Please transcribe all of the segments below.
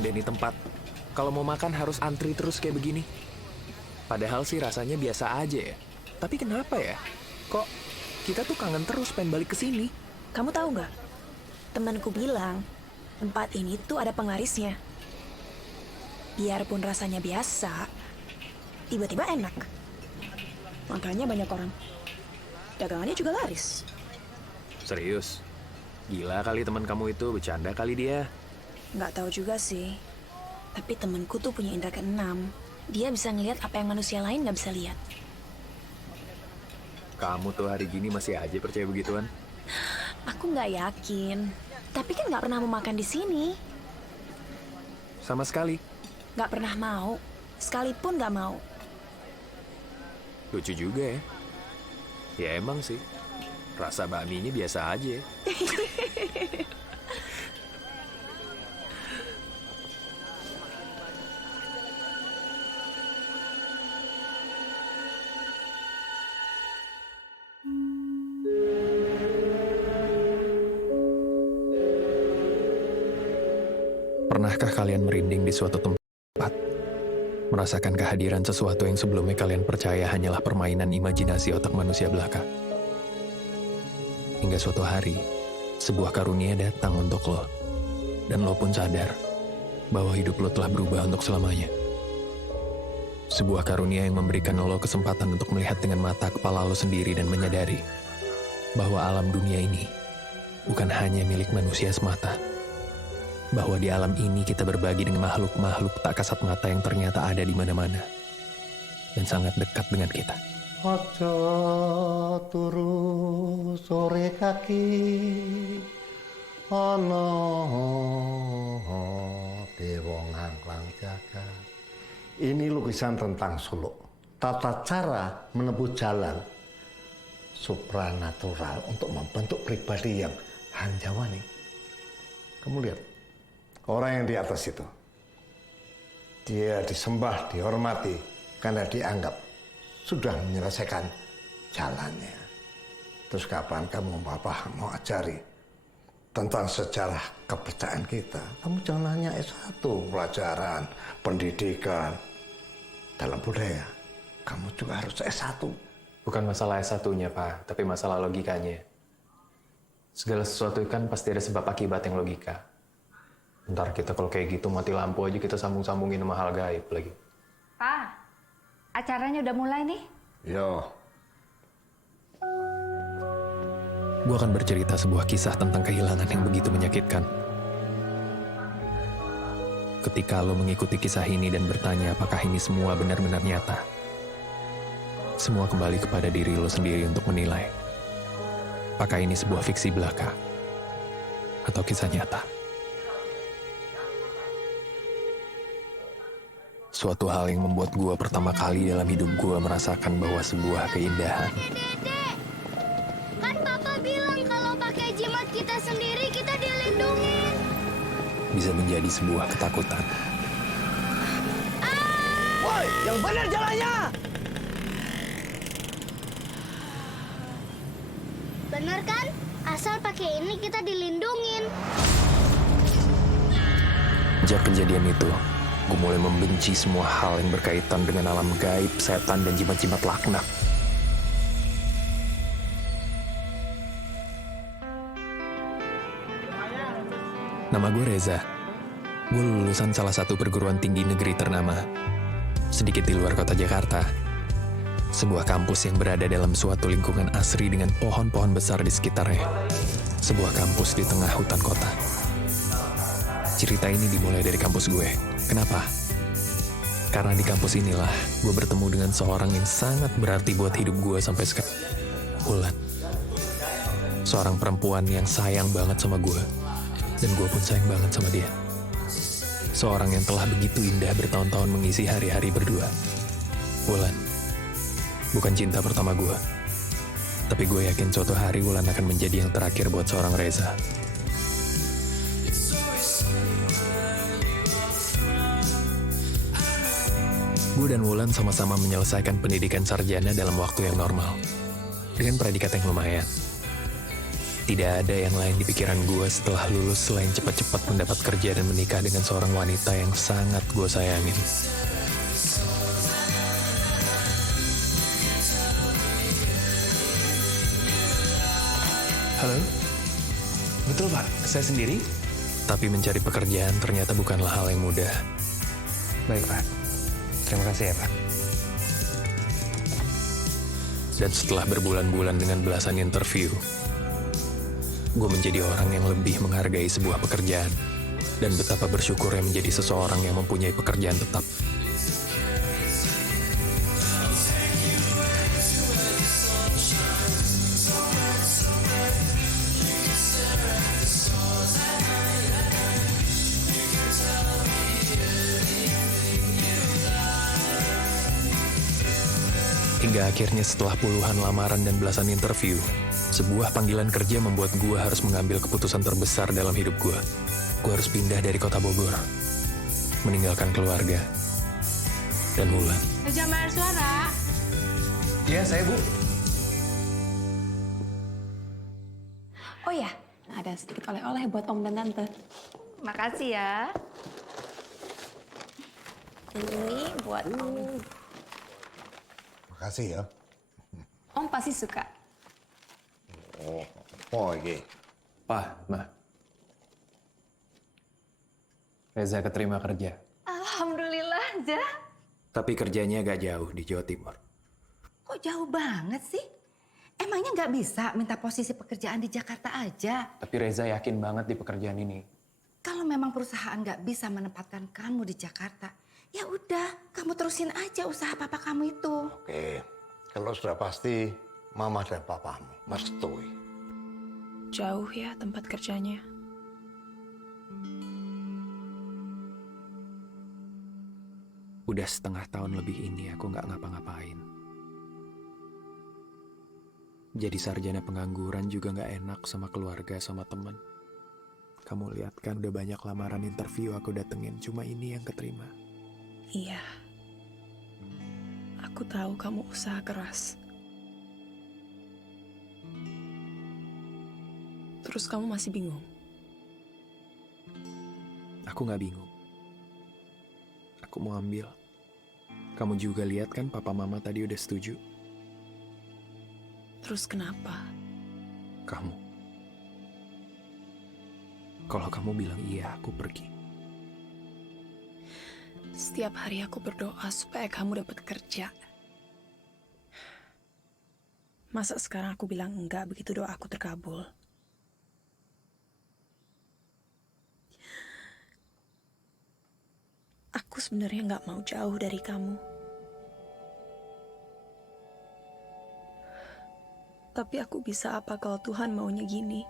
deh nih tempat. Kalau mau makan harus antri terus kayak begini. Padahal sih rasanya biasa aja ya. Tapi kenapa ya? Kok kita tuh kangen terus pengen balik ke sini? Kamu tahu nggak? Temanku bilang, tempat ini tuh ada penglarisnya. Biarpun rasanya biasa, tiba-tiba enak. Makanya banyak orang. Dagangannya juga laris. Serius? Gila kali teman kamu itu, bercanda kali dia. Nggak tahu juga sih. Tapi temanku tuh punya indera keenam. Dia bisa ngelihat apa yang manusia lain nggak bisa lihat. Kamu tuh hari gini masih aja percaya begituan? Aku nggak yakin. Tapi kan nggak pernah mau makan di sini. Sama sekali. Nggak pernah mau. Sekalipun nggak mau. Lucu juga ya. Ya emang sih. Rasa bakminya biasa aja. Pernahkah kalian merinding di suatu tempat? Merasakan kehadiran sesuatu yang sebelumnya kalian percaya hanyalah permainan imajinasi otak manusia belaka. Hingga suatu hari, sebuah karunia datang untuk lo. Dan lo pun sadar bahwa hidup lo telah berubah untuk selamanya. Sebuah karunia yang memberikan lo kesempatan untuk melihat dengan mata kepala lo sendiri dan menyadari bahwa alam dunia ini bukan hanya milik manusia semata. Bahwa di alam ini kita berbagi dengan makhluk-makhluk tak kasat mata yang ternyata ada di mana-mana dan sangat dekat dengan kita. Ojo turu sore kaki ana dewa ngangklang jaga. Ini lukisan tentang suluk, tata cara menempuh jalan supranatural untuk membentuk pribadi yang hanjawani. Kamu lihat, orang yang di atas itu, dia disembah, dihormati, karena dianggap sudah menyelesaikan jalannya. Terus kapan kamu Bapak mau ajari tentang sejarah kepercayaan kita? Kamu jangan hanya S1, pelajaran, pendidikan, dalam budaya. Kamu juga harus S1. Bukan masalah S1-nya, Pak, tapi masalah logikanya. Segala sesuatu kan pasti ada sebab akibat yang logika. Ntar kita kalau kayak gitu mati lampu aja kita sambung-sambungin sama hal gaib lagi. Pak, acaranya udah mulai nih. Yo. Gue akan bercerita sebuah kisah tentang kehilangan yang begitu menyakitkan. Ketika lo mengikuti kisah ini dan bertanya apakah ini semua benar-benar nyata, semua kembali kepada diri lo sendiri untuk menilai. Apakah ini sebuah fiksi belaka atau kisah nyata? Suatu hal yang membuat gue pertama kali dalam hidup gue merasakan bahwa sebuah keindahan. Dedek, kan Papa bilang kalau pakai jimat kita sendiri kita dilindungi. Bisa menjadi sebuah ketakutan. Woi, yang benar jalannya! Bener kan? Asal pakai ini kita dilindungin. Sejak kejadian itu, gue mulai membenci semua hal yang berkaitan dengan alam gaib, setan, dan jimat-jimat laknat. Nama gue Reza. Gue lulusan salah satu perguruan tinggi negeri ternama, sedikit di luar kota Jakarta. Sebuah kampus yang berada dalam suatu lingkungan asri dengan pohon-pohon besar di sekitarnya. Sebuah kampus di tengah hutan kota. Cerita ini dimulai dari kampus gue. Kenapa? Karena di kampus inilah gue bertemu dengan seorang yang sangat berarti buat hidup gue sampai sekarang. Ulan. Seorang perempuan yang sayang banget sama gue. Dan gue pun sayang banget sama dia. Seorang yang telah begitu indah bertahun-tahun mengisi hari-hari berdua. Ulan. Bukan cinta pertama gue. Tapi gue yakin suatu hari Ulan akan menjadi yang terakhir buat seorang Reza. Gue dan Wulan sama-sama menyelesaikan pendidikan sarjana dalam waktu yang normal, dengan predikat yang lumayan. Tidak ada yang lain di pikiran gue setelah lulus selain cepat-cepat mendapat kerja dan menikah dengan seorang wanita yang sangat gue sayangin. Halo? Betul Pak, saya sendiri. Tapi mencari pekerjaan ternyata bukanlah hal yang mudah. Baik Pak, terima kasih ya Pak. Dan setelah berbulan-bulan dengan belasan interview, gue menjadi orang yang lebih menghargai sebuah pekerjaan dan betapa bersyukurnya menjadi seseorang yang mempunyai pekerjaan tetap. Hingga akhirnya setelah puluhan lamaran dan belasan interview, sebuah panggilan kerja membuat gue harus mengambil keputusan terbesar dalam hidup gue. Gue harus pindah dari kota Bogor, meninggalkan keluarga, dan Mulan. Meja Mahar Suara. Iya, saya Bu. Oh ya, ada sedikit oleh-oleh buat Om dan Tante. Makasih ya. Ini buat Om. Makasih ya. Om pasti suka. Oh, iki. Pak, Ma. Reza keterima kerja. Alhamdulillah, Ja. Tapi kerjanya agak jauh di Jawa Timur. Kok jauh banget sih? Emangnya nggak bisa minta posisi pekerjaan di Jakarta aja? Tapi Reza yakin banget di pekerjaan ini. Kalau memang perusahaan nggak bisa menempatkan kamu di Jakarta, ya udah, kamu terusin aja usaha papa kamu itu. Oke, kalau sudah pasti mama dan papamu merestui. Jauh ya tempat kerjanya. Udah setengah tahun lebih ini aku nggak ngapa-ngapain. Jadi sarjana pengangguran juga nggak enak sama keluarga, sama teman. Kamu lihat kan udah banyak lamaran interview aku datengin, cuma ini yang keterima. Iya. Aku tahu kamu usaha keras. Terus kamu masih bingung? Aku nggak bingung. Aku mau ambil. Kamu juga lihat kan papa mama tadi udah setuju. Terus kenapa? Kamu. Kalau kamu bilang iya, aku pergi. Setiap hari aku berdoa supaya kamu dapat kerja. Masa sekarang aku bilang enggak begitu doa aku terkabul? Aku sebenarnya nggak mau jauh dari kamu. Tapi aku bisa apa kalau Tuhan maunya gini?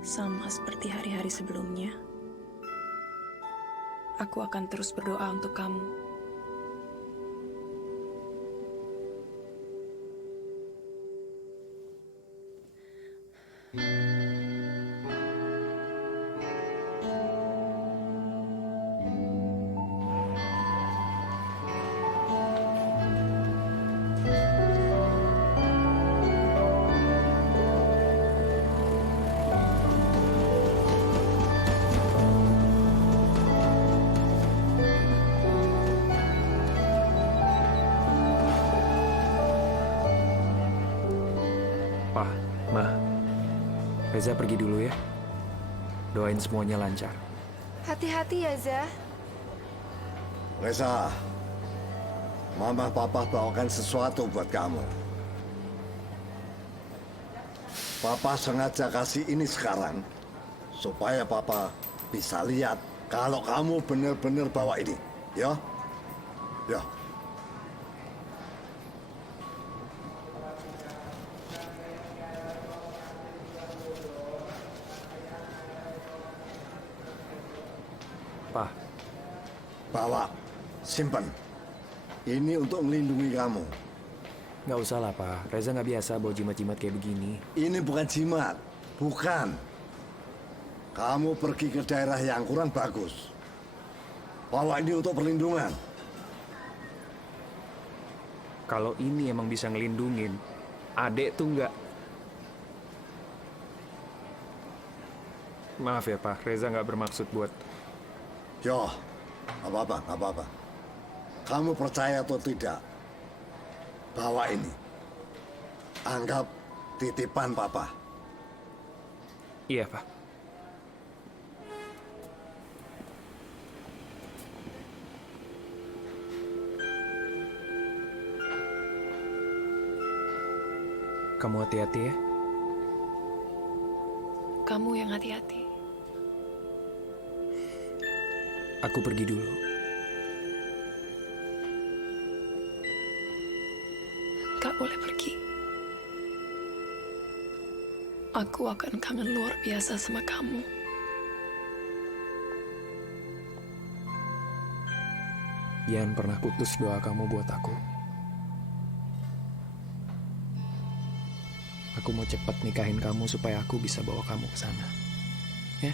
Sama seperti hari-hari sebelumnya, aku akan terus berdoa untuk kamu. Pa, Ma, Reza pergi dulu ya. Doain semuanya lancar. Hati-hati ya, Za. Reza, mama papa bawakan sesuatu buat kamu. Papa sengaja kasih ini sekarang supaya papa bisa lihat kalau kamu benar-benar bawa ini, ya? Ya. Pa, Bawa, simpan. Ini untuk melindungi kamu. nggak usah lah, Pa. Reza nggak biasa bawa jimat-jimat kayak begini. Ini bukan jimat, bukan. Kamu pergi ke daerah yang kurang bagus. Bawa ini untuk perlindungan. Kalau ini emang bisa ngelindungin, adek tuh nggak. Maaf ya Pak, Reza nggak bermaksud buat... Yo, nggak apa-apa. Kamu percaya atau tidak, bahwa ini anggap titipan Papa. Iya Pak. Kamu hati-hati ya. Kamu yang hati-hati. Aku pergi dulu. Gak boleh pergi. Aku akan kangen luar biasa sama kamu. Jangan pernah putus doa kamu buat aku. Aku mau cepat nikahin kamu supaya aku bisa bawa kamu ke sana. Ya?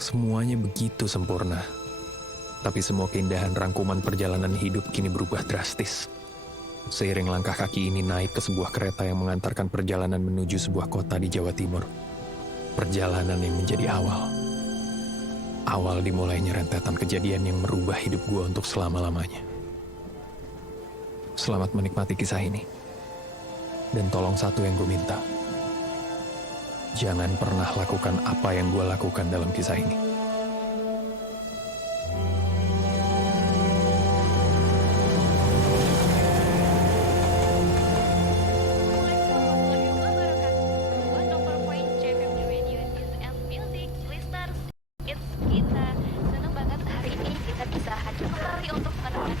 Semuanya begitu sempurna. Tapi semua keindahan rangkuman perjalanan hidup kini berubah drastis. Seiring langkah kaki ini naik ke sebuah kereta yang mengantarkan perjalanan menuju sebuah kota di Jawa Timur. Perjalanan yang menjadi awal. Awal dimulainya rentetan kejadian yang merubah hidup gua untuk selama-lamanya. Selamat menikmati kisah ini. Dan tolong satu yang gue minta. Jangan pernah lakukan apa yang gue lakukan dalam kisah ini. Senang banget hari ini kita bisa hadir kembali untuk menemani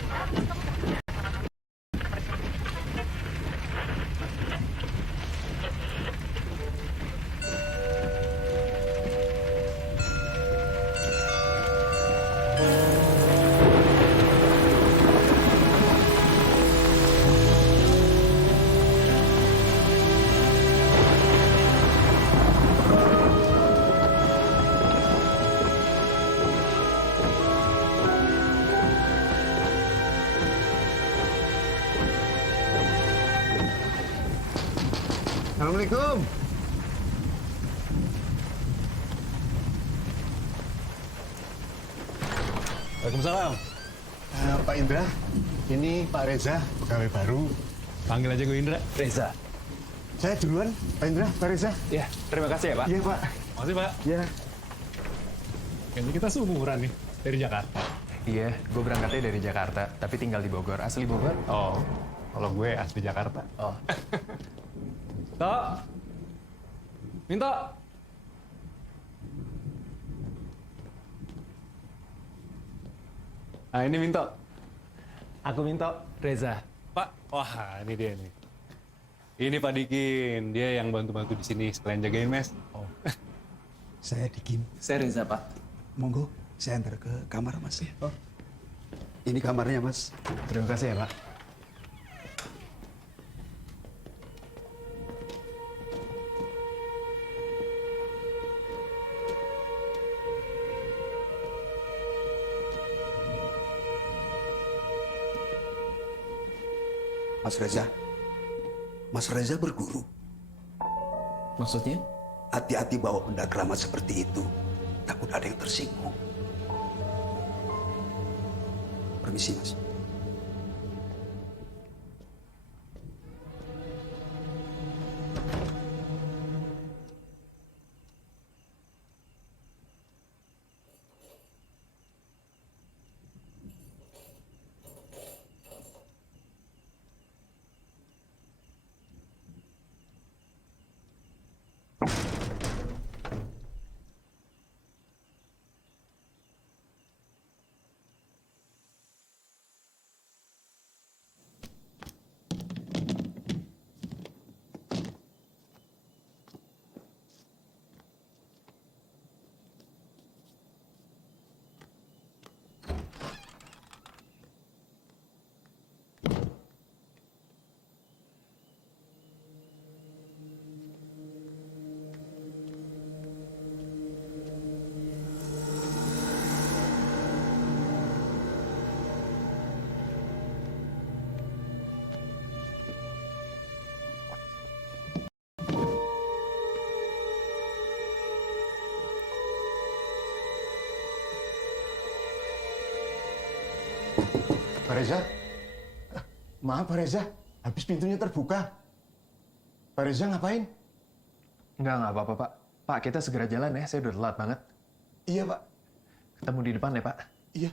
Assalamualaikum. Waalaikumsalam. Pak Indra, ini Pak Reza, pegawai baru. Panggil aja gue Indra. Reza. Saya duluan, Pak Indra, Pak Reza. Ya, terima kasih ya Pak. Iya Pak. Makasih Pak. Iya. Kayaknya kita seumuran nih, dari Jakarta. Iya, gue berangkatnya dari Jakarta, tapi tinggal di Bogor. Asli Bogor? Oh, kalau gue asli Jakarta. Oh. Tok! Minta! Ah, ini Minto. Aku minta Reza. Pak, wah ini dia nih. Ini Pak Dikin, dia yang bantu-bantu di sini sekalian jagain mes. Oh. Saya Dikin. Saya Reza, Pak. Monggo, saya antar ke kamar Mas ya. Oh. Ini kamarnya Mas. Terima kasih ya Pak. Mas Reza. Mas Reza berguru. Maksudnya? Hati-hati bawa benda keramat seperti itu. Takut ada yang tersinggung. Permisi, Mas. Pak Reza? Maaf Pak Reza, habis pintunya terbuka. Pak Reza ngapain? Nggak apa-apa, Pak. Pak, kita segera jalan ya, saya udah telat banget. Iya, Pak. Ketemu di depan ya, Pak. Iya.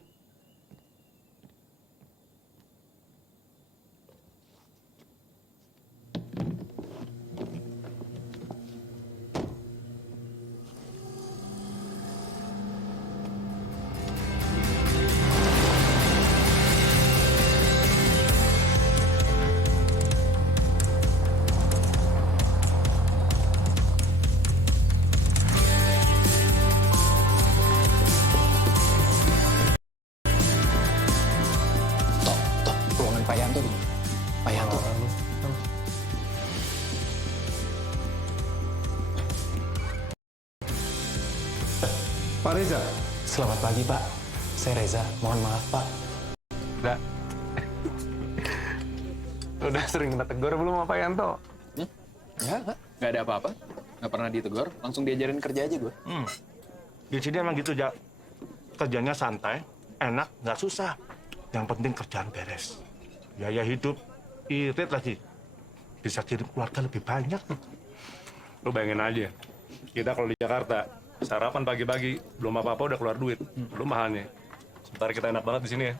Ruangan Pak Yanto di Pak Yanto. Pak Reza. Selamat pagi, Pak. Saya Reza. Mohon maaf, Pak. Udah sering kena tegur belum sama Pak Yanto? Ya, Pak. Nggak ada apa-apa. Nggak pernah ditegur. Langsung diajarin kerja aja gue. Di sini emang gitu, Jak. Kerjanya santai, enak, nggak susah. Yang penting kerjaan beres. Biaya hidup, irit lagi. Bisa kirim keluarga lebih banyak. Lu bayangin aja, kita kalau di Jakarta, sarapan pagi-pagi, belum apa-apa udah keluar duit. Belum mahalnya. Sementara kita enak banget di sini ya.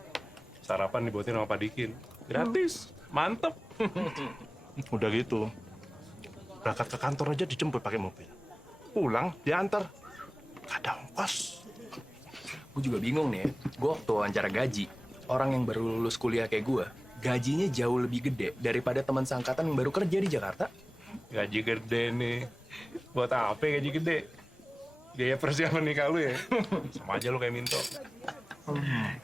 Sarapan dibuatin sama Pak Dikin. Gratis, mantep. Udah gitu. Berangkat ke kantor aja dijemput pakai mobil. Pulang, diantar. Gak ada ongkos. Gue juga bingung nih ya. Gue waktu wawancara gaji, orang yang baru lulus kuliah kayak gue, gajinya jauh lebih gede daripada teman seangkatan yang baru kerja di Jakarta. Gaji gede nih. Buat apa gaji gede? Biaya persiapan nikah lu ya? Sama aja lu kayak Minto.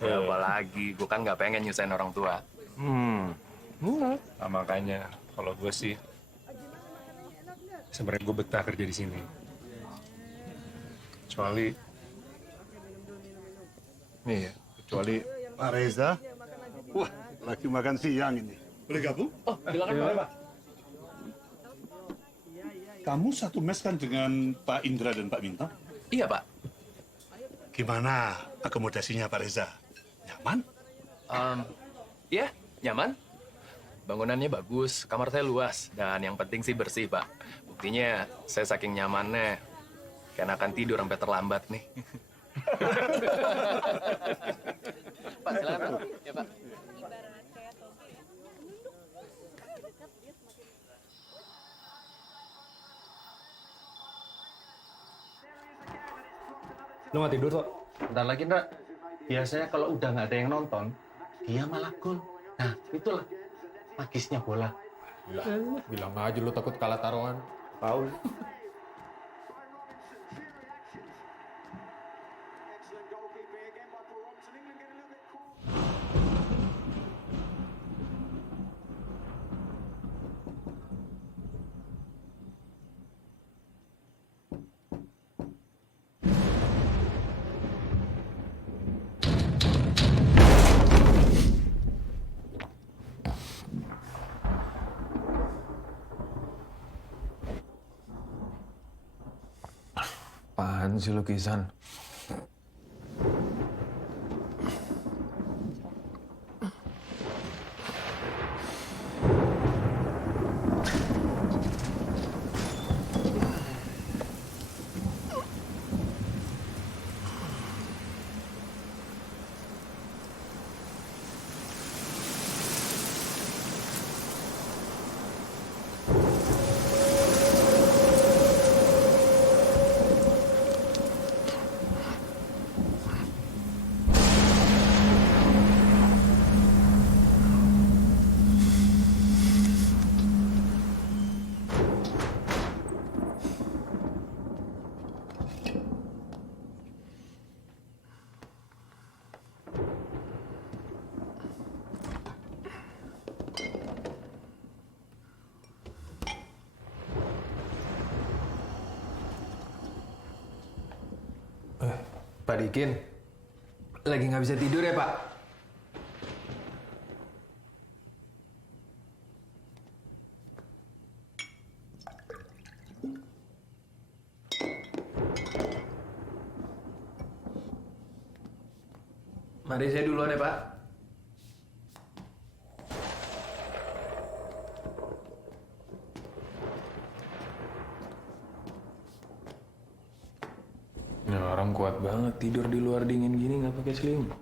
Ya apalagi, gue kan nggak pengen nyusahin orang tua. Nah, makanya, kalau gue sih, sebenarnya gue betah kerja di sini. Kecuali Pak Reza. Wah, lagi makan siang ini. Boleh gabung? Oh, silakan Pak. Pak. Kamu satu mes kan dengan Pak Indra dan Pak Minto? Iya, Pak. Gimana akomodasinya Pak Reza? Nyaman? Iya, nyaman. Bangunannya bagus, kamar saya luas, dan yang penting sih bersih, Pak. Buktinya, saya saking nyamannya, kayak akan tidur sampai terlambat nih. Pak, silakan, Pak. Ya, Pak. Lu nggak tidur, kok? Bentar lagi, Ndra. Biasanya kalau udah nggak ada yang nonton, dia malah gol. Nah, itulah magisnya bola. Bilang aja lu takut kalah taruhan. Tahu. Apaan sih lukisan? Pak Dikin, lagi nggak bisa tidur ya, Pak? Mari saya duluan ya, Pak. banget tidur di luar dingin gini nggak pakai selimut.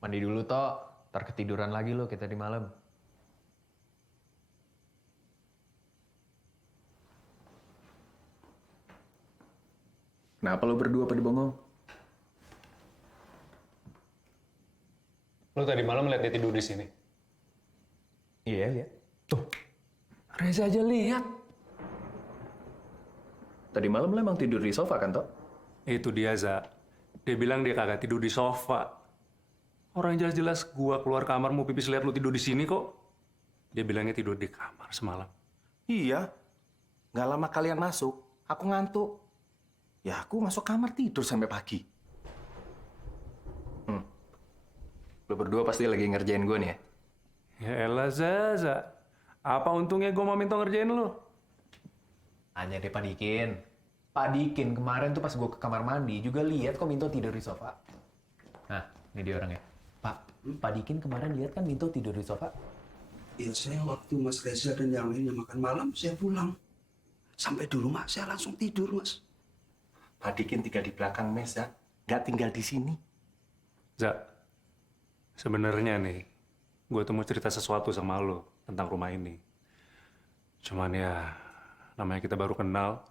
Mandi dulu, Tok. Ntar ketiduran lagi lo kita di malam. Kenapa lo berdua pada bengong? Lo tadi malam lihat dia tidur di sini? Iya, lihat. Tuh, Reza aja lihat. Tadi malam lo emang tidur di sofa kan, Tok? Itu dia, Za. Dia bilang dia kagak tidur di sofa. Orang yang jelas-jelas gua keluar kamar mau pipis lihat lu tidur di sini kok. Dia bilangnya tidur di kamar semalam. Iya. Nggak lama kalian masuk, aku ngantuk. Ya aku masuk kamar tidur sampai pagi. Lo berdua pasti lagi ngerjain gue nih ya? Ya elah, Za. Apa untungnya gua mau minta ngerjain lu? Hanya deh Pak Dikin. Pak Dikin kemarin tuh pas gue ke kamar mandi juga lihat kok Minto tidur di sofa. Nah, ini dia orangnya. Pak Dikin kemarin lihat kan Minto tidur di sofa. Ya saya waktu Mas Reza dan yang lainnya makan malam, saya pulang. Sampai di rumah saya langsung tidur, Mas. Pak Dikin tinggal di belakang mes, ya. Nggak tinggal di sini. Za, sebenarnya nih, gue tuh mau cerita sesuatu sama lo tentang rumah ini. Cuman ya, namanya kita baru kenal,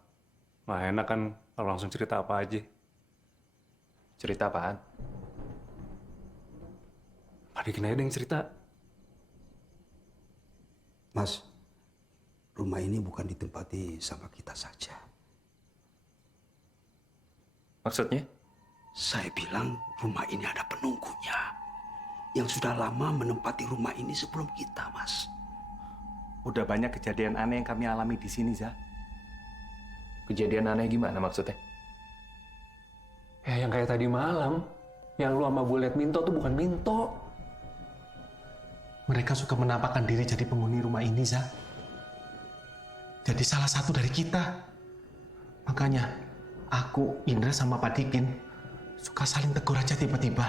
nggak enak kan kalau langsung cerita apa aja. Cerita apaan? Pak Dikin aja yang cerita. Mas, rumah ini bukan ditempati sama kita saja. Maksudnya? Saya bilang rumah ini ada penunggunya. Yang sudah lama menempati rumah ini sebelum kita, Mas. Udah banyak kejadian aneh yang kami alami di sini, Za. Kejadian aneh gimana maksudnya? Ya yang kayak tadi malam, yang lu sama gue liat Minto tuh bukan Minto. Mereka suka menampakkan diri jadi penghuni rumah ini, Za. Jadi salah satu dari kita. Makanya, aku, Indra, sama Pak Dikin suka saling tegur aja tiba-tiba.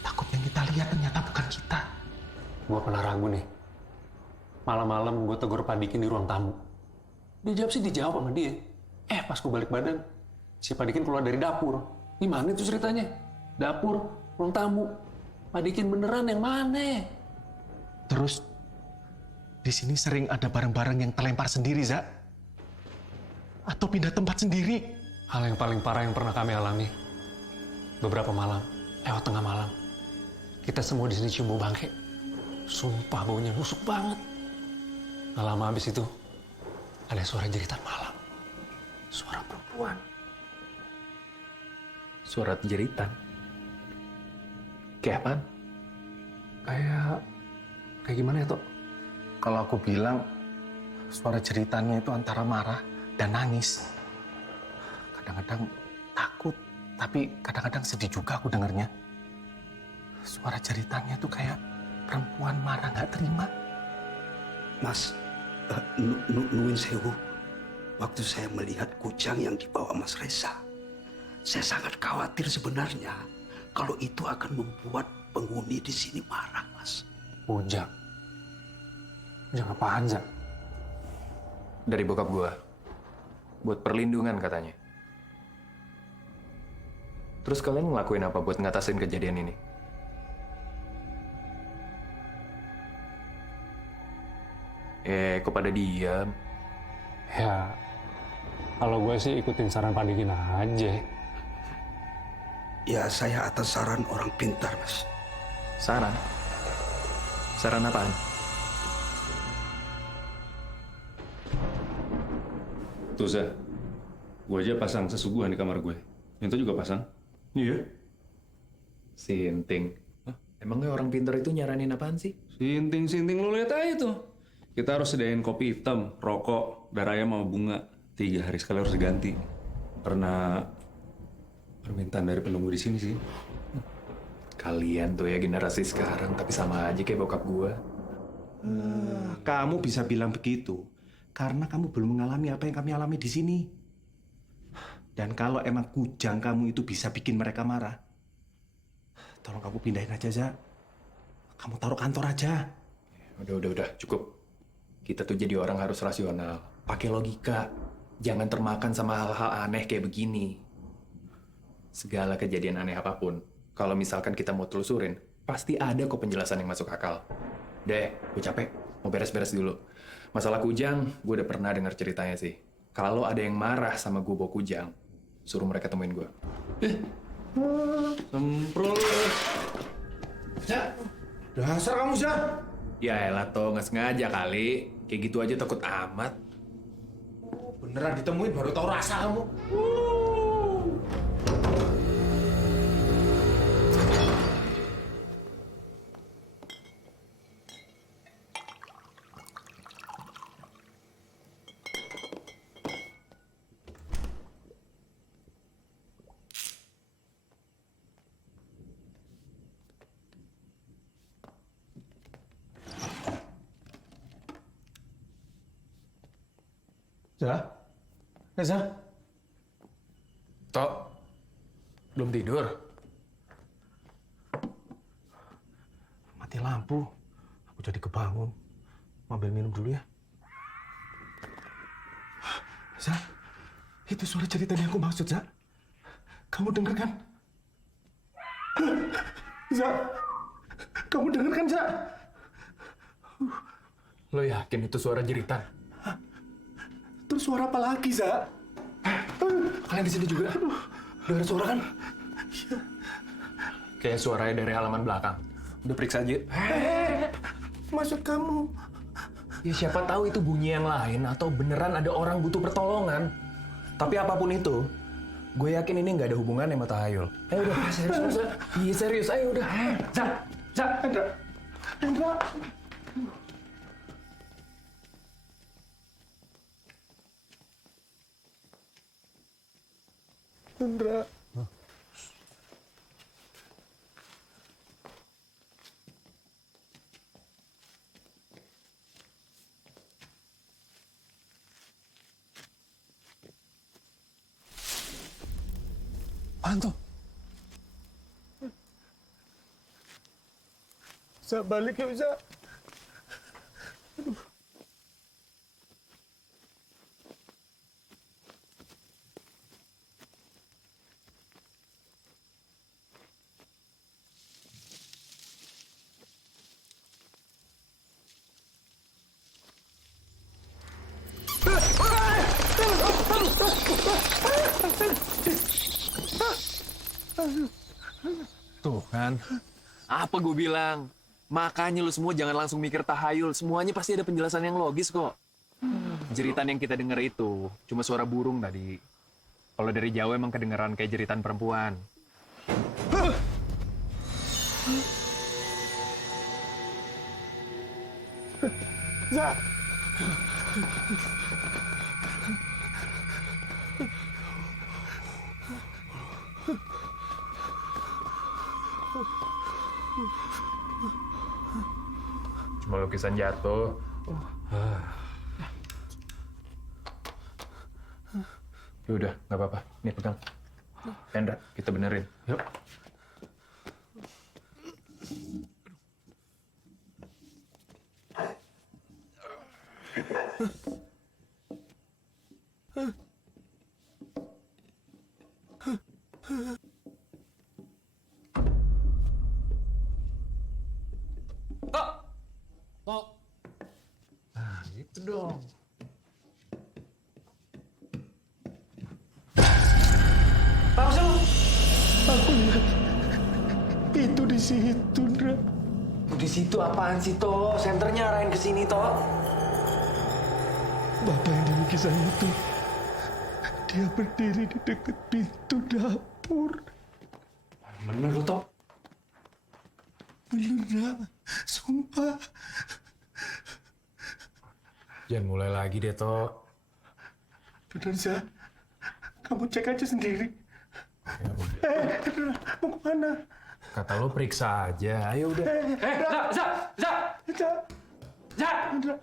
Takut yang kita lihat ternyata bukan kita. Gue pernah ragu nih. Malam-malam gue tegur Pak Dikin di ruang tamu. Dia jawab sih dijawab sama dia. Pas gue balik badan, si Pak Dikin keluar dari dapur. Gimana itu ceritanya? Dapur, ruang tamu. Pak Dikin beneran yang mana? Terus, di sini sering ada barang-barang yang terlempar sendiri, Za. Atau pindah tempat sendiri. Hal yang paling parah yang pernah kami alami. Beberapa malam, lewat tengah malam. Kita semua di sini cium bau bangke. Sumpah baunya busuk banget. Gak lama habis itu, ada suara jeritan malam. Suara perempuan. Suara jeritan? Kayak apaan? Kayak gimana ya, Tok? Kalau aku bilang, suara jeritannya itu antara marah dan nangis. Kadang-kadang takut, tapi kadang-kadang sedih juga aku dengarnya. Suara jeritannya itu kayak perempuan marah nggak terima. Mas, nuwun sewu. Waktu saya melihat kujang yang dibawa Mas Reza, saya sangat khawatir sebenarnya kalau itu akan membuat penghuni di sini marah, Mas. Kujang? Kujang apaan, Za? Dari bokap gua. Buat perlindungan katanya. Terus kalian ngelakuin apa buat ngatasin kejadian ini? Kok pada diam? Ya, kalau gue sih ikutin saran Pak Dikin aja. Ya, saya atas saran orang pintar, Mas. Saran? Saran apaan? Tuh, Za. Gue aja pasang sesuguhan di kamar gue. Minto juga pasang. Iya. Sinting. Emangnya orang pintar itu nyaranin apaan sih? Sinting, lu lihat aja tuh. Kita harus sediain kopi hitam, rokok, darah ayam sama bunga. 3 hari sekali harus diganti. pernah permintaan dari penunggu di sini sih. Kalian tuh ya generasi sekarang, tapi sama aja kayak bokap gua. Kamu bisa bilang begitu karena kamu belum mengalami apa yang kami alami di sini. Dan kalau emang kujang kamu itu bisa bikin mereka marah, tolong kamu pindahin aja, Za. Kamu taruh kantor aja. Udah, cukup. Kita tuh jadi orang harus rasional, pakai logika. Jangan termakan sama hal-hal aneh kayak begini. Segala kejadian aneh apapun, kalau misalkan kita mau telusurin, pasti ada kok penjelasan yang masuk akal. Deh, gue capek. Mau beres-beres dulu. Masalah kujang, gue udah pernah dengar ceritanya sih. Kalau ada yang marah sama gue bawa kujang, suruh mereka temuin gue. Semprot. Za, dasar kamu, Za. Ya elah toh, nggak sengaja kali. Kayak gitu aja takut amat. Beneran ditemuin baru tahu rasa kamu. Za? Reza? Tok, belum tidur? Mati lampu. Aku jadi kebangun. Mau ambil minum dulu ya. Za, itu suara cerita yang aku maksud, Za. Kamu denger kan? Za, kamu denger kan, Za? Lo yakin itu suara jeritan? Terus suara apa lagi, Za? Kalian di sini juga? Dengar suara kan? Kayak suaranya dari halaman belakang. Udah periksa aja. Maksud kamu? Ya siapa tahu itu bunyi yang lain atau beneran ada orang butuh pertolongan. Tapi apapun itu, gue yakin ini nggak ada hubungannya sama tahayul. Ayo udah, serius. Iya serius, ayo udah. Za, Hendra. Hendra. Apaan tuh? Za, balik yuk, Za. Aduh. Tuh kan, apa gue bilang? Makanya lu semua jangan langsung mikir tahayul. Semuanya pasti ada penjelasan yang logis kok. Jeritan yang kita denger itu cuma suara burung tadi. Kalau dari jauh emang kedengeran kayak jeritan perempuan. Za. Cuma lukisan jatuh. Ya udah, nggak apa-apa. Nih pegang. Hendra, kita benerin. Yuk. Nah, gitu dong. Apa sih lu? Aku lihat itu di situ, Ndra. Di situ apaan sih, Toh? Senternya arahin ke sini, Toh. Bapak yang di lukisan itu, dia berdiri di dekat pintu dapur. Bener lu, Toh? Bener, Ndra. Sumpah. Jangan mulai lagi deh, Toh. Bener, Za. Kamu cek aja sendiri. Indra, mau kemana? Kata lo periksa aja, ayo udah. Za! Indra.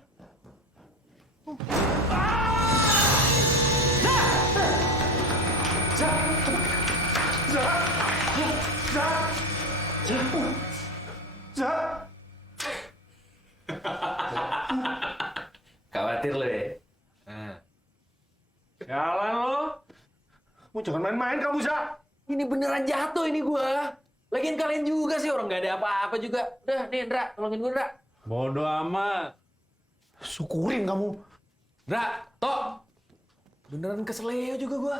Khawatir lo ya? Jalan lo. Kamu jangan main-main kamu, Za. Ini beneran jatuh ini gua. Lagian kalian juga sih, orang nggak ada apa-apa juga. Udah, nih Indra, tolongin gue Indra. Bodoh amat. Syukurin kamu. Indra, Tok. Beneran keseleo juga gua.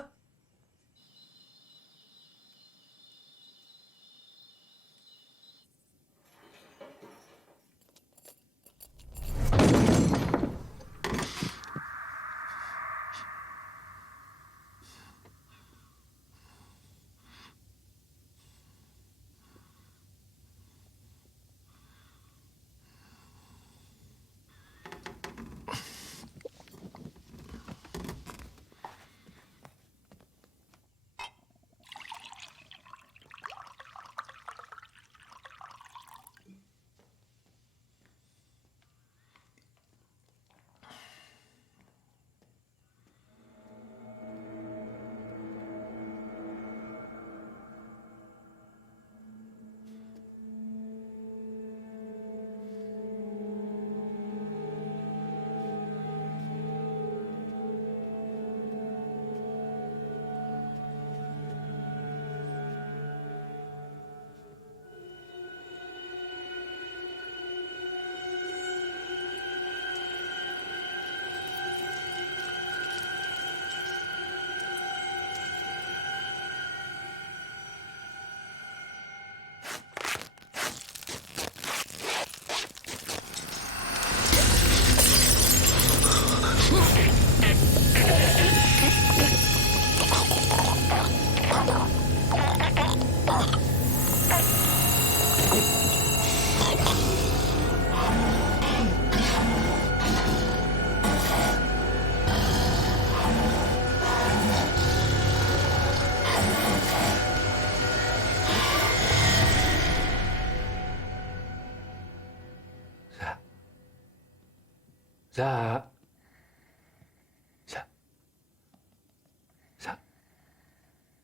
Za.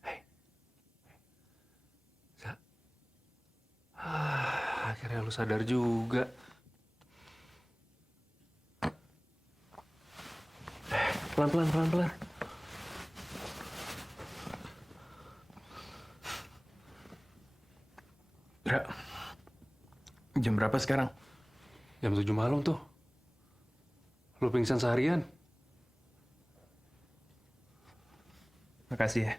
Hei. Za. Akhirnya lu sadar juga. Pelan-pelan. Ra, jam berapa sekarang? Jam 7 malam tuh. Lu pingsan seharian. Makasih ya,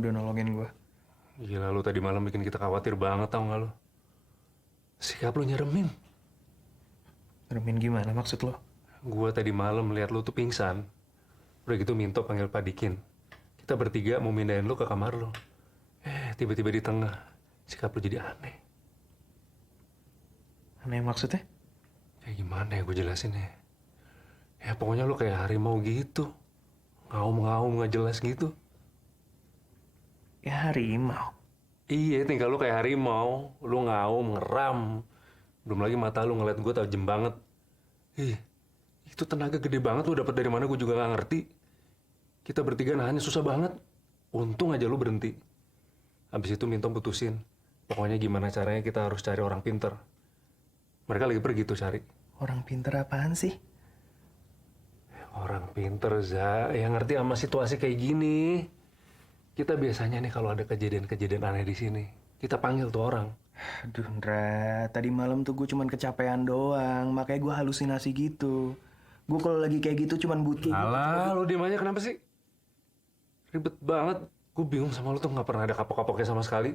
udah nolongin gue. Gila, lu tadi malam bikin kita khawatir banget, tau nggak lu? Sikap lu nyeremin. Nyeremin gimana maksud lo? Gua tadi malam lihat lu tuh pingsan. Udah gitu Minto panggil Pak Dikin. Kita bertiga mau mindahin lu ke kamar lu. Tiba-tiba di tengah, sikap lu jadi aneh. Aneh maksudnya? Ya gimana ya gue jelasin ya? Ya pokoknya lu kayak harimau gitu. Ngaum-ngaum nggak jelas gitu. Ya harimau? Iya, tinggal lu kayak harimau. Lu ngaum, ngeram. Belum lagi mata lu ngeliat gue tajem banget. Itu tenaga gede banget lu dapet dari mana gue juga nggak ngerti. Kita bertiga nahannya susah banget. Untung aja lu berhenti. Habis itu Minto putusin. Pokoknya gimana caranya kita harus cari orang pinter. Mereka lagi pergi tuh cari. Orang pinter apaan sih? Orang pinter, Za. Yang ngerti sama situasi kayak gini. Kita biasanya nih kalau ada kejadian-kejadian aneh di sini, kita panggil tuh orang. Aduh, Ndra. Tadi malam tuh gue cuman kecapean doang. Makanya gue halusinasi gitu. Gue kalau lagi kayak gitu cuman butuh... Alah, lu diem aja kenapa sih? Ribet banget. Gue bingung sama lu tuh nggak pernah ada kapok-kapoknya sama sekali.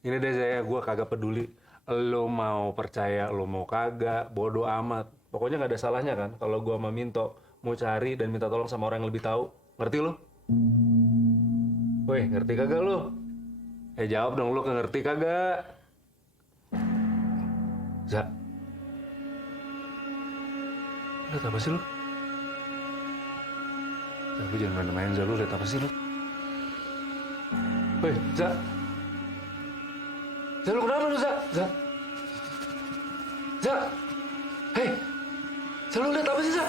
Ini deh, Zaya. Gue kagak peduli. Lu mau percaya, lu mau kagak, bodo amat. Pokoknya nggak ada salahnya kan kalau gue sama Minto mau cari dan minta tolong sama orang yang lebih tahu. Ngerti lu? Woi, ngerti kagak lu? Jawab dong, lu ngerti kagak? Za. Lihat apa sih lu? Za, lu jangan main-main, Za. Lu lihat apa sih lu? Hei, Za. Za, lu kenapa lu, Za? Za. Za. Hei. Za, lu lihat apa sih, Za?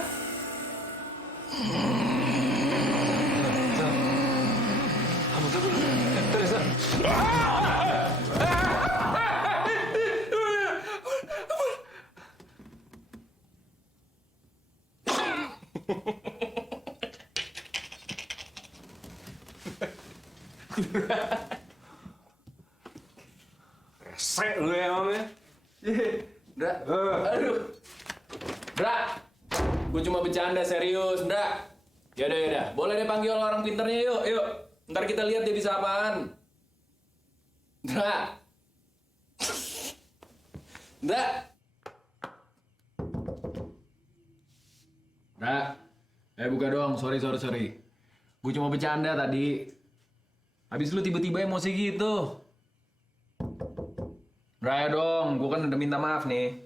Za. Kamu tuh Teresa. Resek lu ya, Mam ya. Bra. Aduh. Bra. Gue cuma bercanda serius, Bra. Yaudah. Boleh deh panggil orang pinternya yuk. Ntar kita lihat dia bisa apaan. Bra. Bra. Bra. Buka dong. Sorry. Gue cuma bercanda tadi. Habis lu tiba-tiba emosi gitu. Bra, dong. Gue kan udah minta maaf nih.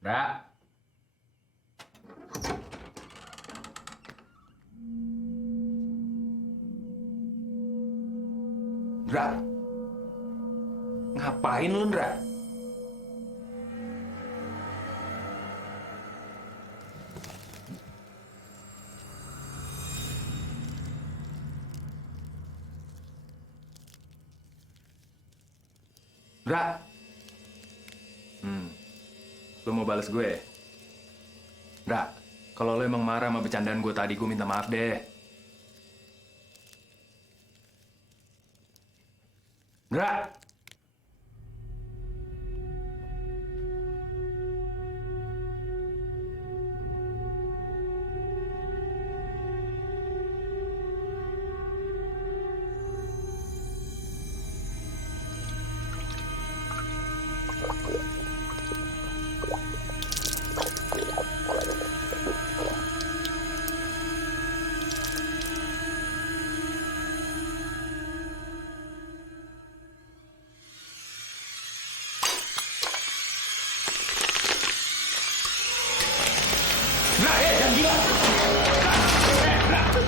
Bra. Bra. Ngapain lu, Bra? Bra. Lu mau balas gue? Bra, kalau lu emang marah sama bercandaan gue tadi, gue minta maaf deh. Bra.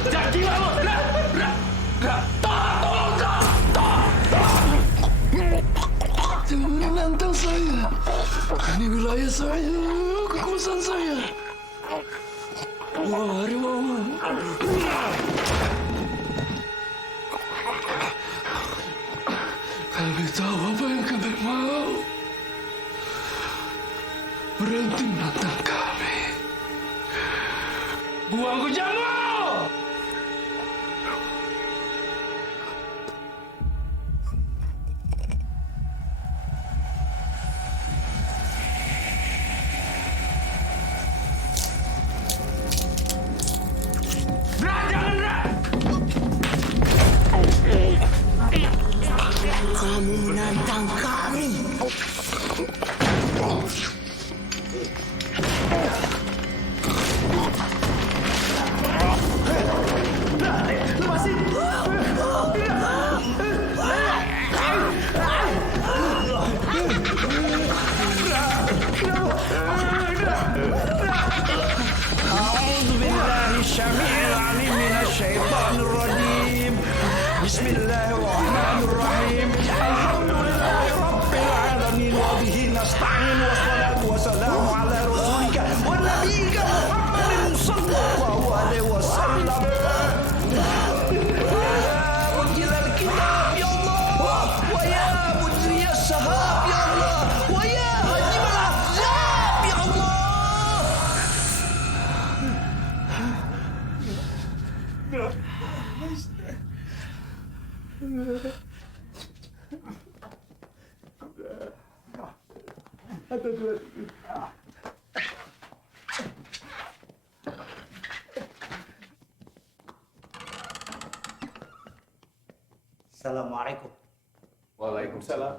Jangan gila lo! Jangan menantang saya. Ini wilayah saya, kekuasaan saya. Wah, harimau. Kami tahu apa yang kami mau. Berhenti menantang kami. Buang kucingmu! Kamu menantang kami. Lepasin! Bismillahirrahmanirrahim. Alhamdulillahi rabbil alamin wa bihi nasta'in wassalatu wassalamu ala rasulika wa nabiyyika Muhammadin sallallahu alaihi wasallam. Unzil al-kitab ya Allah wa ya mujri as-sahab ya Allah wa ya hajim al-ahzab ya Allah. Assalamualaikum. Waalaikumsalam.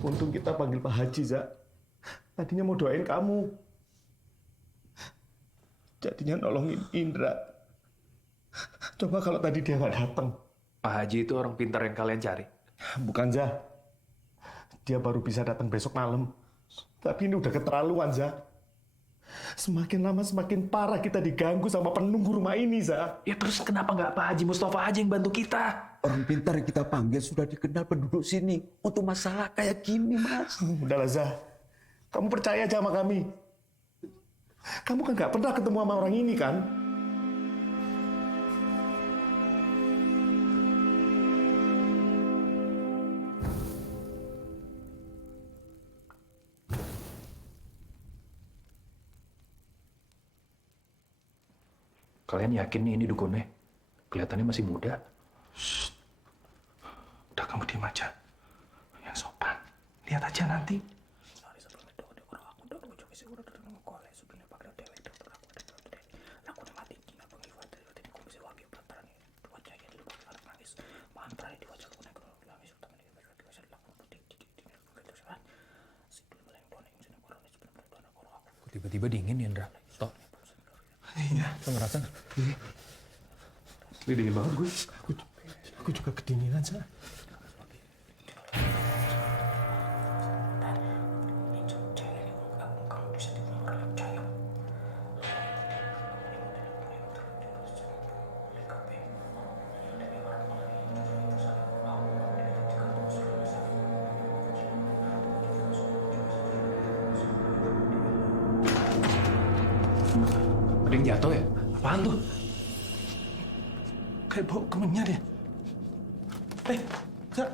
Untung kita panggil Pak Haji, Za. Tadinya mau doain kamu. Jadinya nolongin Indra. Coba kalau tadi dia nggak datang. Pak Haji itu orang pintar yang kalian cari. Bukan, Za. Dia baru bisa datang besok malam. Tapi ini udah keterlaluan, Za. Semakin lama semakin parah kita diganggu sama penunggu rumah ini, Za. Ya terus kenapa nggak Pak Haji Mustafa aja yang bantu kita? Orang pintar yang kita panggil sudah dikenal penduduk sini untuk masalah kayak gini, Mas. Udahlah, Za. Kamu percaya aja sama kami. Kamu kan nggak pernah ketemu sama orang ini, kan? Kalian yakin nih ini dukunnya? Kelihatannya masih muda. Shh. Udah, kamu diam aja. Yang sopan. Lihat aja nanti. Tiba-tiba dingin ya, Indra. Toh. Iya. Lo ngerasa? Iya. Ini dingin banget gue. Aku juga kedinginan, Sa. Ada yang jatuh ya? Apaan tuh? Kayak bau kemenyan ya? Za.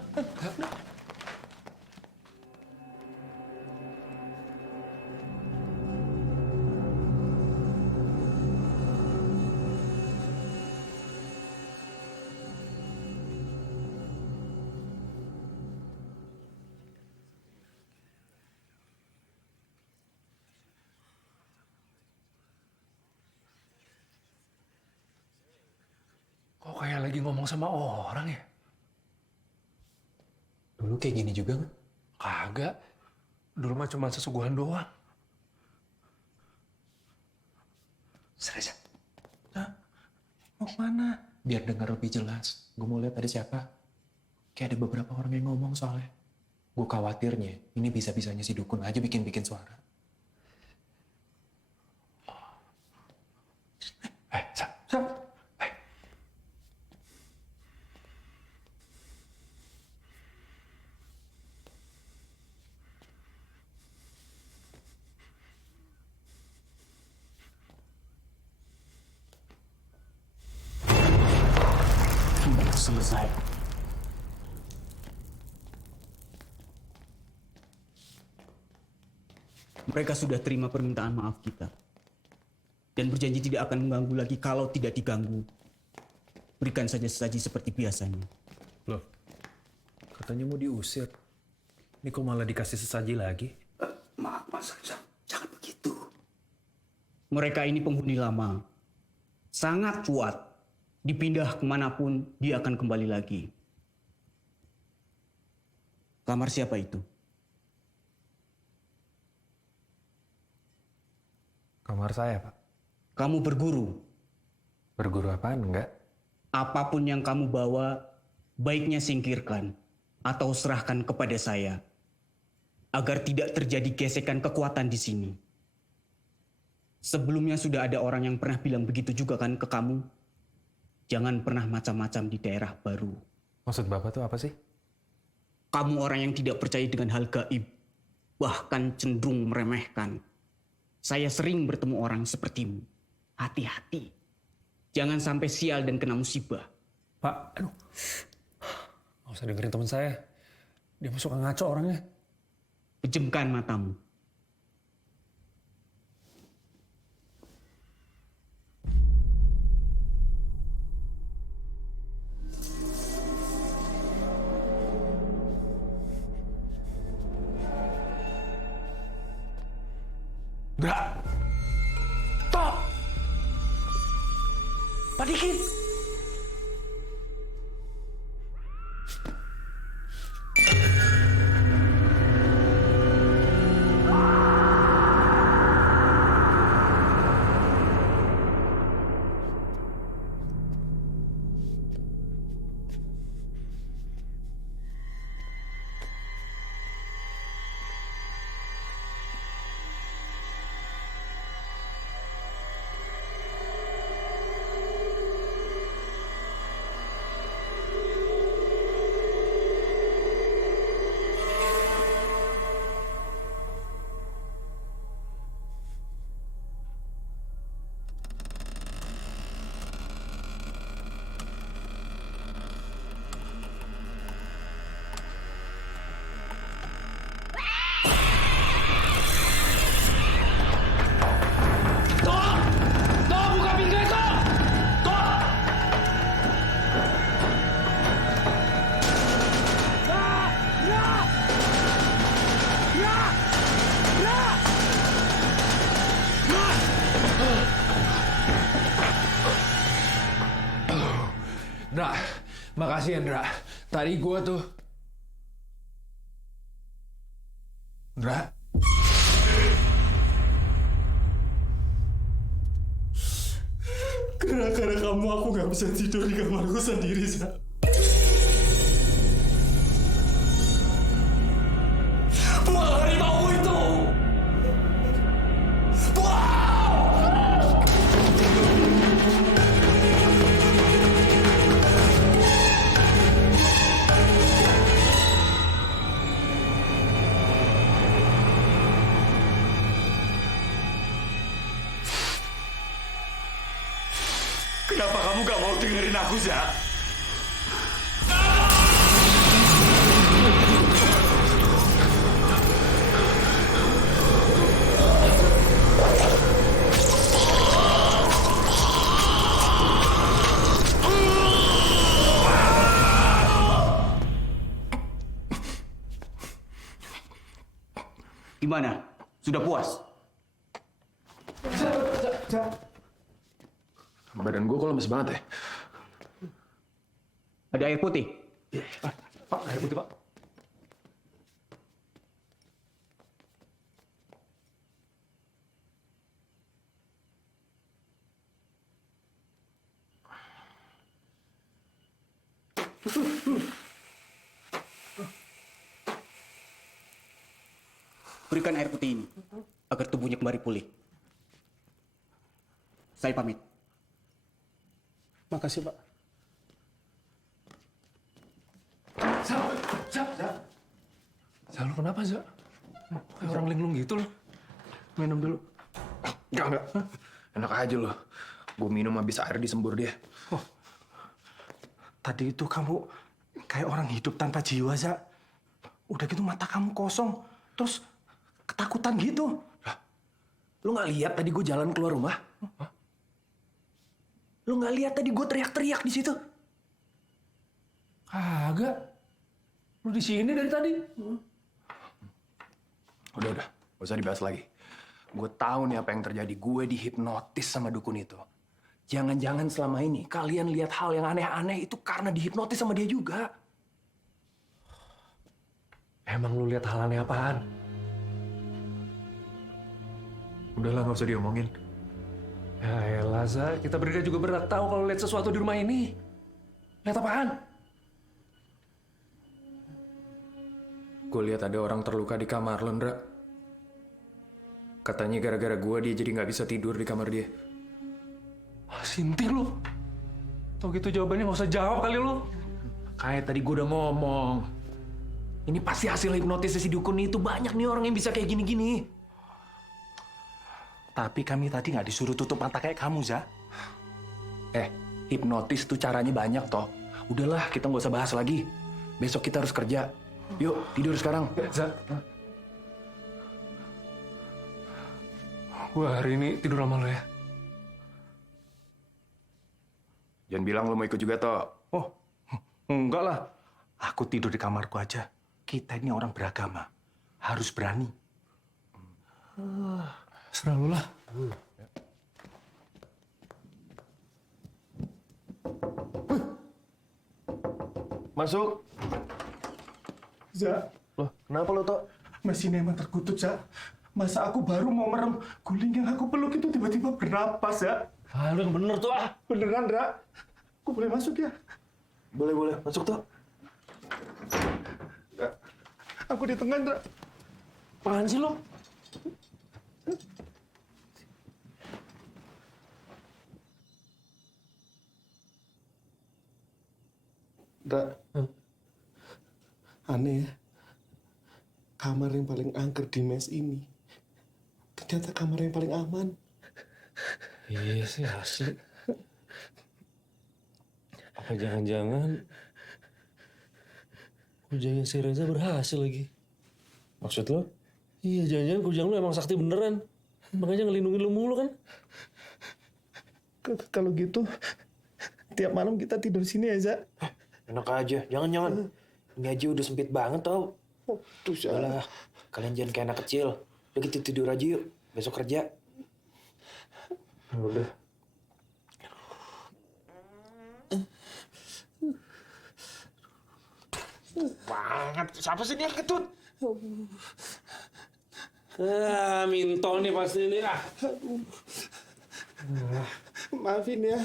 Kok kayak lagi ngomong sama orang ya? Dulu kayak gini juga nggak? Kagak. Dulu mah cuma sesuguhan doang. Serius? Mau kemana? Biar dengar lebih jelas. Gue mau lihat ada siapa. Kayak ada beberapa orang yang ngomong soalnya. Gue khawatirnya ini bisa-bisanya si dukun aja bikin-bikin suara. Sa. Selesai. Mereka sudah terima permintaan maaf kita. Dan berjanji tidak akan mengganggu lagi kalau tidak diganggu. Berikan saja sesaji seperti biasanya. Loh, katanya mau diusir. Ini kok malah dikasih sesaji lagi? Maaf, Mas Reza. Jangan begitu. Mereka ini penghuni lama. Sangat kuat. Dipindah kemanapun, dia akan kembali lagi. Kamar siapa itu? Kamar saya, Pak. Kamu berguru. Berguru apaan? Enggak. Apapun yang kamu bawa, baiknya singkirkan atau serahkan kepada saya. Agar tidak terjadi gesekan kekuatan di sini. Sebelumnya sudah ada orang yang pernah bilang begitu juga kan ke kamu? Jangan pernah macam-macam di daerah baru. Maksud Bapak tuh apa sih? Kamu orang yang tidak percaya dengan hal gaib. Bahkan cenderung meremehkan. Saya sering bertemu orang sepertimu. Hati-hati. Jangan sampai sial dan kena musibah. Pak, aduh. Nggak usah dengerin teman saya. Dia suka ngaco orangnya. Pejamkan matamu. Bra! Tok! Pak Dikin! Ndra, makasih ya Ndra. Tadi gue tuh... Ndra? Gara-gara kamu aku gak bisa tidur di kamarku sendiri, Sa. Buang harimau itu! Kenapa kamu gak mau dengerin aku, Zak? Gimana? Sudah puas? Badan gue kok lemes banget ya? Ada air putih? Pak, air putih, Pak. Berikan air putih ini agar tubuhnya kembali pulih. Saya pamit. Makasih, Pak. Zak, lu kenapa, Zak? Kayak orang linglung gitu loh. Minum dulu. Enggak. Enak aja loh. Gue minum habis air disembur dia. Tadi itu kamu kayak orang hidup tanpa jiwa, Zak. Udah gitu mata kamu kosong, terus ketakutan gitu. Lu nggak lihat tadi gue jalan keluar rumah? Lu nggak lihat tadi gue teriak-teriak di situ? Kagak. Lu di sini dari tadi. Udah, gak usah dibahas lagi. Gue tahu nih apa yang terjadi. Gue dihipnotis sama dukun itu. Jangan-jangan selama ini kalian lihat hal yang aneh-aneh itu karena dihipnotis sama dia juga. Emang lu lihat hal aneh apaan? Udahlah, nggak usah diomongin. Ya elah, Za. Kita berdua juga berat tahu kalau lihat sesuatu di rumah ini. Lihat apaan? Gue lihat ada orang terluka di kamar lo, Ndra. Katanya gara-gara gue dia jadi nggak bisa tidur di kamar dia. Sinti lu. Tau gitu jawabannya nggak usah jawab kali lu. Kayak tadi gue udah ngomong. Ini pasti hasil hipnotis si dukun itu. Banyak nih orang yang bisa kayak gini-gini. Tapi kami tadi nggak disuruh tutup mata kayak kamu, Zak. Hipnotis tuh caranya banyak toh. Udahlah, kita nggak usah bahas lagi. Besok kita harus kerja. Yuk, tidur sekarang. Za. Gue hari ini tidur sama lo ya. Jangan bilang lo mau ikut juga, toh. Oh, enggak lah. Aku tidur di kamarku aja. Kita ini orang beragama. Harus berani. Serah lu lah. Masuk. Zak. Loh, kenapa lo, Tok? Mesinnya emang terkutuk, Zak. Masa aku baru mau merem, guling yang aku peluk itu tiba-tiba bernapas, Zak. Ah, lu yang bener tuh, ah. Beneran, Ra? Aku boleh masuk ya? Boleh. Masuk, Tok. Enggak. Aku di tengah, Ra. Apaan sih lo? Ra. Aneh ya. Kamar yang paling angker di mes ini ternyata kamar yang paling aman. Iya sih, asli. Apa jangan-jangan kujangnya si Reza berhasil lagi? Maksud lo? Iya, jangan-jangan kujang lo emang sakti beneran. Makanya ngelindungin lo mulu kan? Kalau gitu, tiap malam kita tidur sini ya, Zak? Enak aja. Jangan. Ini aja udah sempit banget tau. Tuh, Udah, kalian jangan kayak anak kecil. Udah kita tidur aja yuk. Besok kerja. Udah. banget. Siapa sih dia ketut? Minto nih pasti nih. Maafin ya.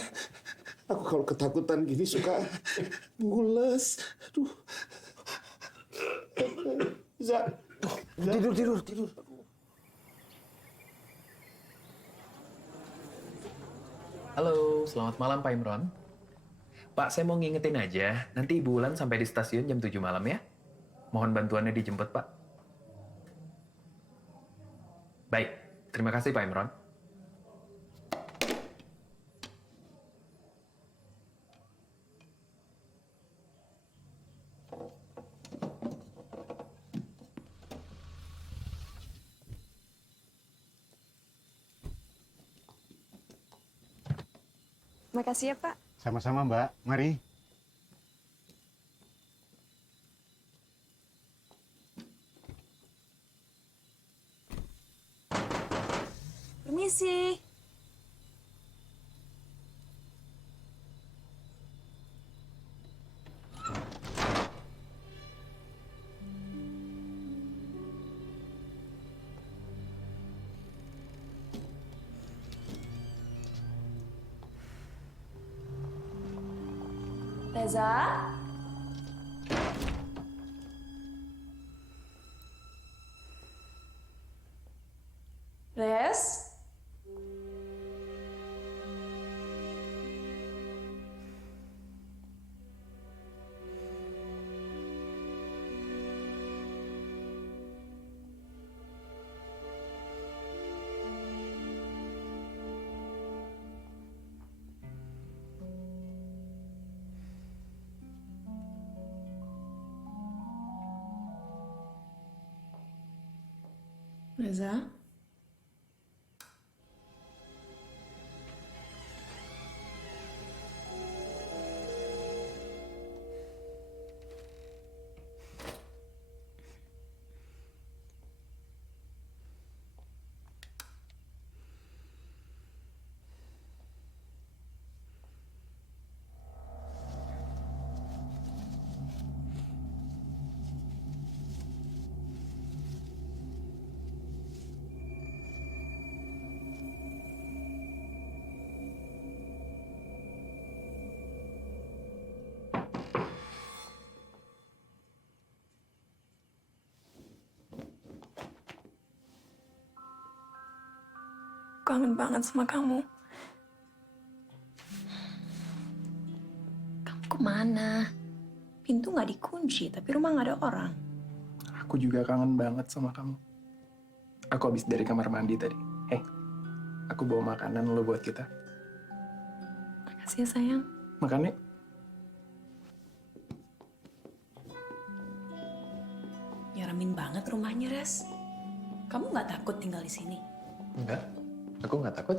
Aku kalau ketakutan gini suka ngules. Aduh. Tidur. Halo, selamat malam Pak Imron. Pak, saya mau ngingetin aja, nanti Ibu Wulan sampai di stasiun jam 7 malam ya. Mohon bantuannya dijemput, Pak. Baik, terima kasih Pak Imron. Makasih ya, Pak. Sama-sama, Mbak. Mari. Permisi. Reza? Res? Reza? Kangen banget sama kamu. Kamu kemana? Pintu nggak dikunci, tapi rumah nggak ada orang. Aku juga kangen banget sama kamu. Aku habis dari kamar mandi tadi. Aku bawa makanan lo buat kita. Makasih ya sayang. Makan yuk. Nyeremin banget rumahnya, Res. Kamu nggak takut tinggal di sini? Enggak, aku nggak takut.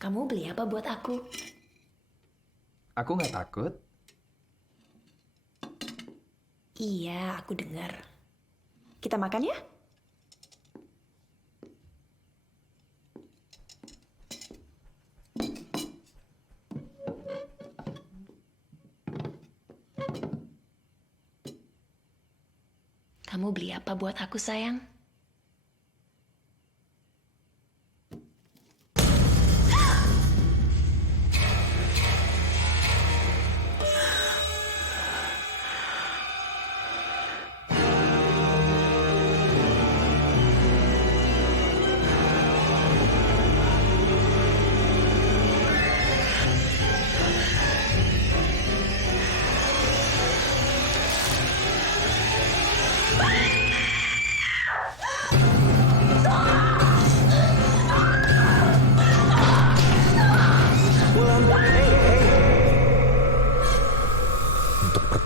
Kamu beli apa buat aku? Aku nggak takut. Iya, aku dengar. Kita makan ya? Kamu beli apa buat aku, sayang?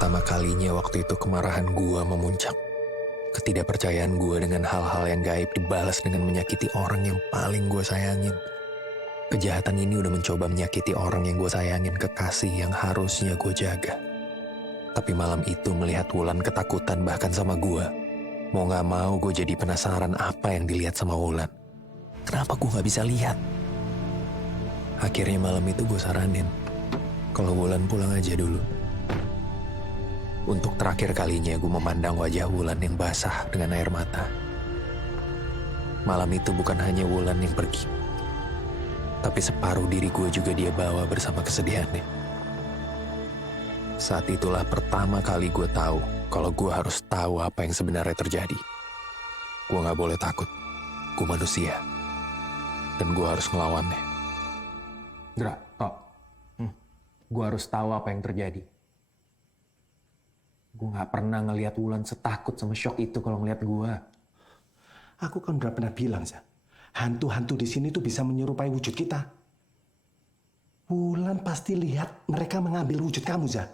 Pertama kalinya waktu itu kemarahan gua memuncak. Ketidakpercayaan gua dengan hal-hal yang gaib dibalas dengan menyakiti orang yang paling gua sayangin. Kejahatan ini udah mencoba menyakiti orang yang gua sayangin, kekasih yang harusnya gua jaga. Tapi malam itu melihat Wulan ketakutan bahkan sama gua, Mau gak mau gue jadi penasaran apa yang dilihat sama Wulan. Kenapa gue gak bisa lihat? Akhirnya malam itu gue saranin kalau Wulan pulang aja dulu. Untuk terakhir kalinya gue memandang wajah Wulan yang basah dengan air mata. Malam itu bukan hanya Wulan yang pergi, tapi separuh diri gue juga dia bawa bersama kesedihannya. Saat itulah pertama kali gue tahu kalau gue harus tahu apa yang sebenarnya terjadi. Gue gak boleh takut. Gue manusia. Dan gue harus ngelawannya. Dra, Tok. Gue harus tahu apa yang terjadi. Gue gak pernah ngelihat Wulan setakut sama shock itu kalau ngelihat gue. Aku kan udah pernah bilang, Za. Hantu-hantu di sini tuh bisa menyerupai wujud kita. Wulan pasti lihat mereka mengambil wujud kamu, Za.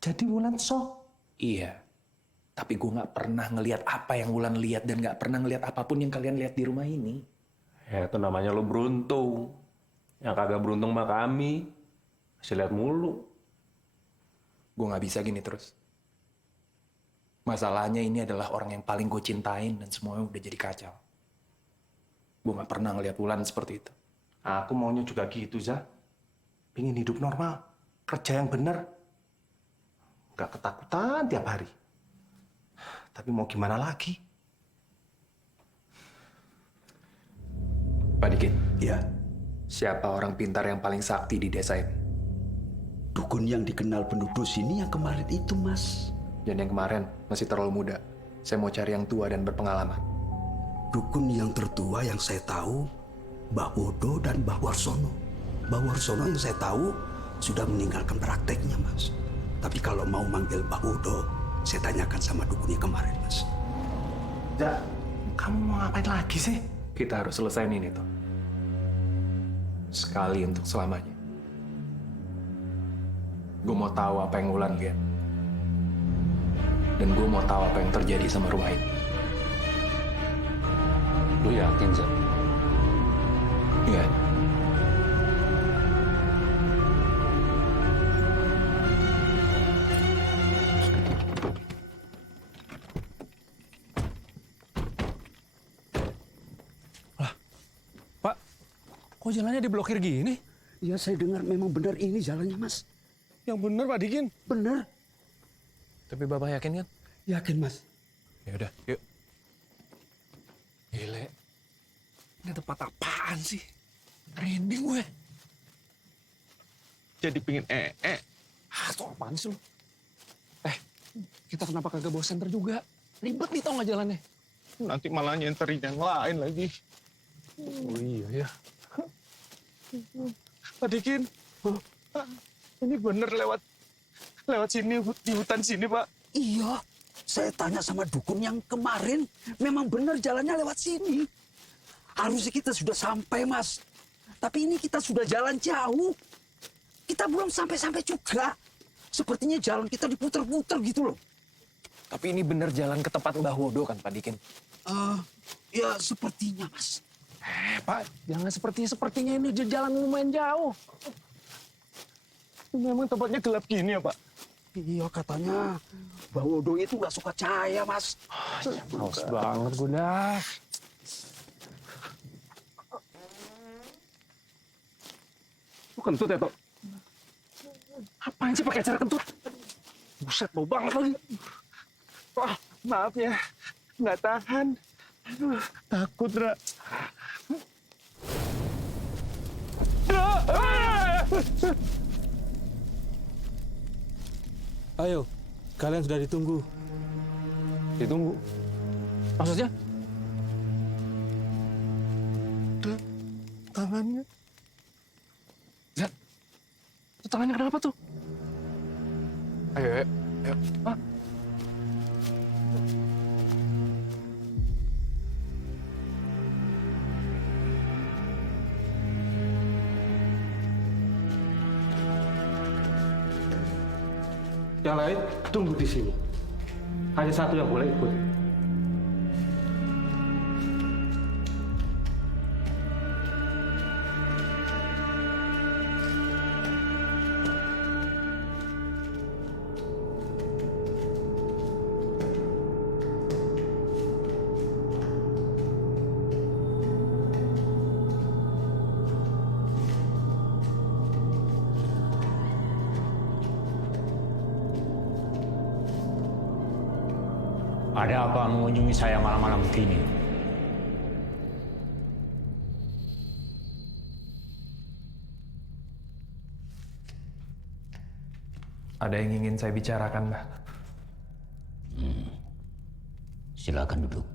Jadi Wulan shock. Iya. Tapi gue gak pernah ngelihat apa yang Wulan lihat dan gak pernah ngelihat apapun yang kalian lihat di rumah ini. Ya itu namanya lo beruntung. Yang kagak beruntung mah kami. Masih lihat mulu. Gue gak bisa gini terus. Masalahnya ini adalah orang yang paling gue cintain dan semuanya udah jadi kacau. Gue gak pernah ngelihat Wulan seperti itu. Aku maunya juga gitu, Za. Pengen hidup normal. Kerja yang benar. Gak ketakutan tiap hari. Tapi mau gimana lagi? Pak Dikin. Ya. Siapa orang pintar yang paling sakti di desa ini? Dukun yang dikenal penduduk sini yang kemarin itu, Mas. Dan yang kemarin masih terlalu muda. Saya mau cari yang tua dan berpengalaman. Dukun yang tertua yang saya tahu, Mbah Wodo dan Mbah Warsono. Mbah Warsono yang saya tahu sudah meninggalkan prakteknya, Mas. Tapi kalau mau manggil Mbah Wodo, saya tanyakan sama dukunnya kemarin, Mas. Ya, kamu mau ngapain lagi sih? Kita harus selesaiin ini, Toh. Sekali untuk selamanya. Gue mau tahu apa yang Wulan lihat. Dan gue mau tahu apa yang terjadi sama rumah ini. Lu yakin, Zat? Iya. Pak, kok jalannya diblokir gini? Ya saya dengar memang benar ini jalannya, Mas. Yang benar, Pak Dikin. Benar. Tapi Bapak yakin kan? Yakin, Mas. Ya udah, yuk. Gile. Ini tempat apaan sih? Merinding gue. Jadi pingin tuh apaan sih lu? Kita kenapa kagak bawa senter juga? Ribet nih tau gak jalannya? Nanti malah nyenterin yang lain lagi. Oh iya ya. Pak Dikin, ini bener lewat sini, di hutan sini, Pak. Iya, saya tanya sama dukun yang kemarin, memang benar jalannya lewat sini. Harusnya kita sudah sampai, Mas. Tapi ini kita sudah jalan jauh. Kita belum sampai-sampai juga. Sepertinya jalan kita diputer-puter gitu loh. Tapi ini bener jalan ke tempat Mbah Wodo kan, Pak Dikin? Ya sepertinya, Mas. Pak, jangan sepertinya ini jalan lumayan jauh. Memang tempatnya gelap gini ya, Pak? Iya, katanya Mbah Wodo itu nggak suka cahaya, Mas. Males banget gue dah. Lu kentut ya, Tok? Apaan sih pakai acara kentut? Buset, bau banget lagi. Wah, maaf ya. Nggak tahan. Aduh, takut, Ra. Ayo, kalian sudah ditunggu. Ditunggu? Maksudnya? Tangannya. Zat, itu tangannya kenapa tuh? Ayo. Hah? Yang lain tunggu di sini. Hanya satu yang boleh ikut. Ada apa mengunjungi saya malam-malam begini? Ada yang ingin saya bicarakan, Mbah. Silakan duduk.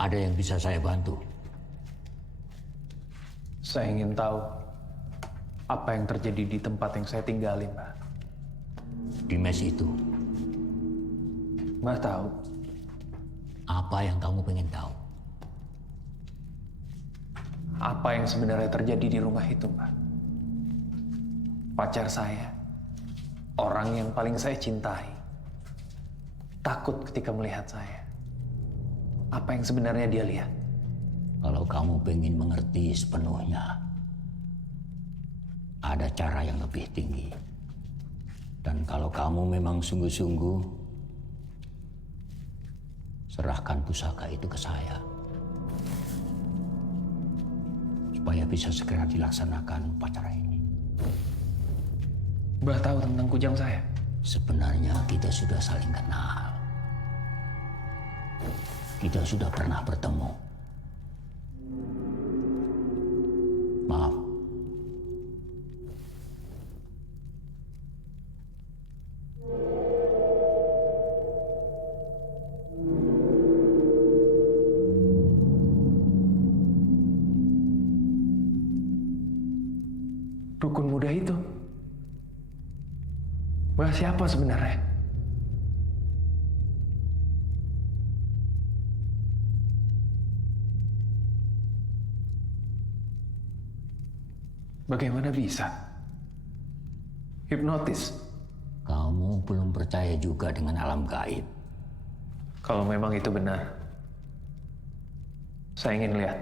Ada yang bisa saya bantu? Saya ingin tahu apa yang terjadi di tempat yang saya tinggalin, Mbah. Di mes itu. Mbah tahu. Apa yang kamu pengen tahu? Apa yang sebenarnya terjadi di rumah itu, Mbah? Pacar saya, orang yang paling saya cintai, takut ketika melihat saya. Apa yang sebenarnya dia lihat? Kalau kamu pengen mengerti sepenuhnya, ada cara yang lebih tinggi. Dan kalau kamu memang sungguh-sungguh, serahkan pusaka itu ke saya. Supaya bisa segera dilaksanakan upacara ini. Mbah tahu tentang kujang saya? Sebenarnya kita sudah saling kenal. Kita sudah pernah bertemu. Maaf. Dukun muda itu. Mbah siapa sebenarnya? Bagaimana bisa? Hipnotis. Kamu belum percaya juga dengan alam gaib. Kalau memang itu benar, saya ingin lihat.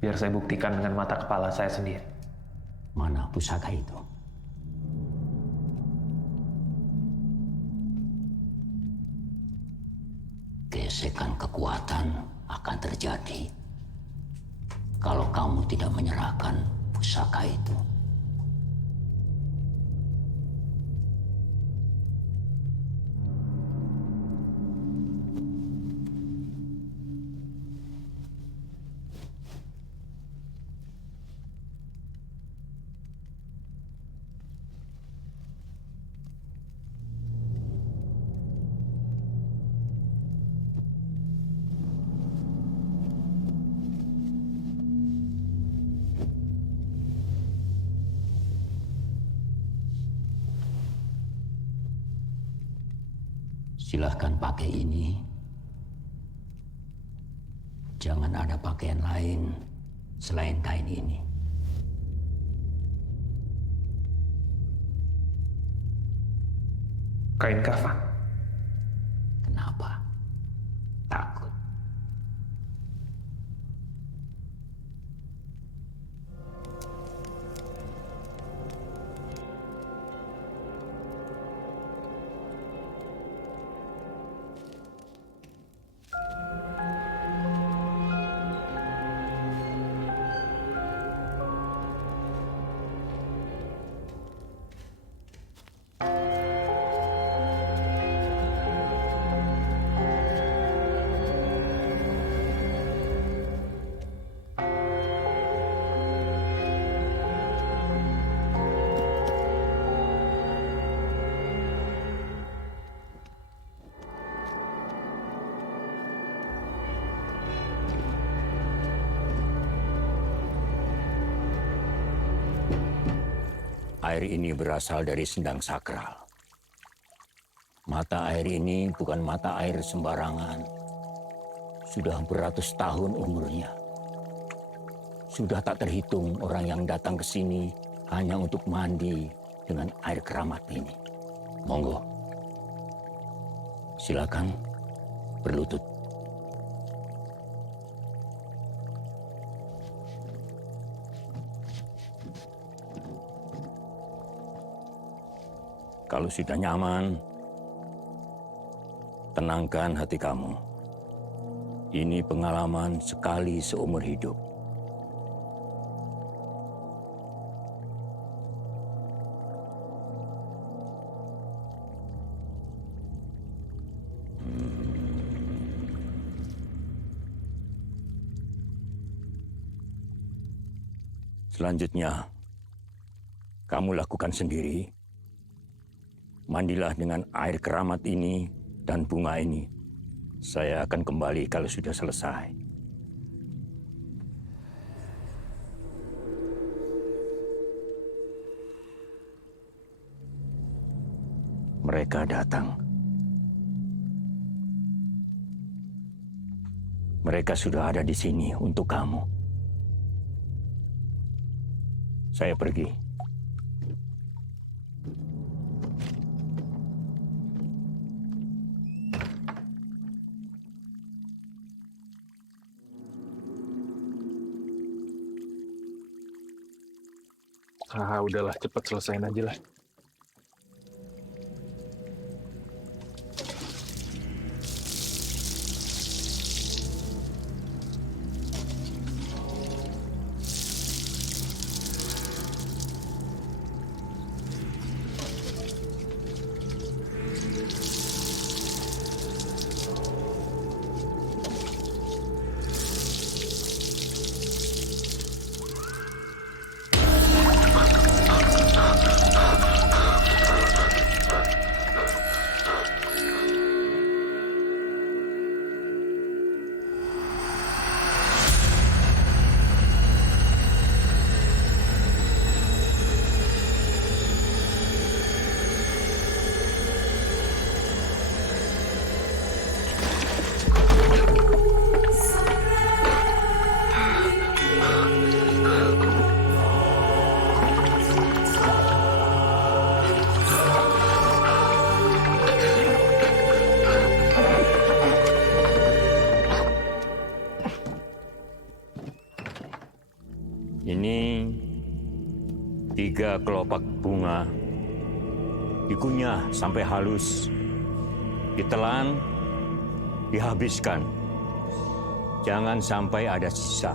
Biar saya buktikan dengan mata kepala saya sendiri. Mana pusaka itu? Gesekan kekuatan akan terjadi kalau kamu tidak menyerahkan pusaka itu. Silahkan pakai ini. Jangan ada pakaian lain selain kain ini. Kain kafan. Kenapa? Takut. Air ini berasal dari sendang sakral. Mata air ini bukan mata air sembarangan. Sudah beratus tahun umurnya. Sudah tak terhitung orang yang datang ke sini hanya untuk mandi dengan air keramat ini. Monggo. Silakan berlutut. Kalau sudah nyaman, tenangkan hati kamu. Ini pengalaman sekali seumur hidup. Selanjutnya, kamu lakukan sendiri. Mandilah dengan air keramat ini dan bunga ini. Saya akan kembali kalau sudah selesai. Mereka datang. Mereka sudah ada di sini untuk kamu. Saya pergi. Udahlah, cepet selesaiin aja lah. Ini 3 kelopak bunga. Dikunyah sampai halus. Ditelan, dihabiskan. Jangan sampai ada sisa.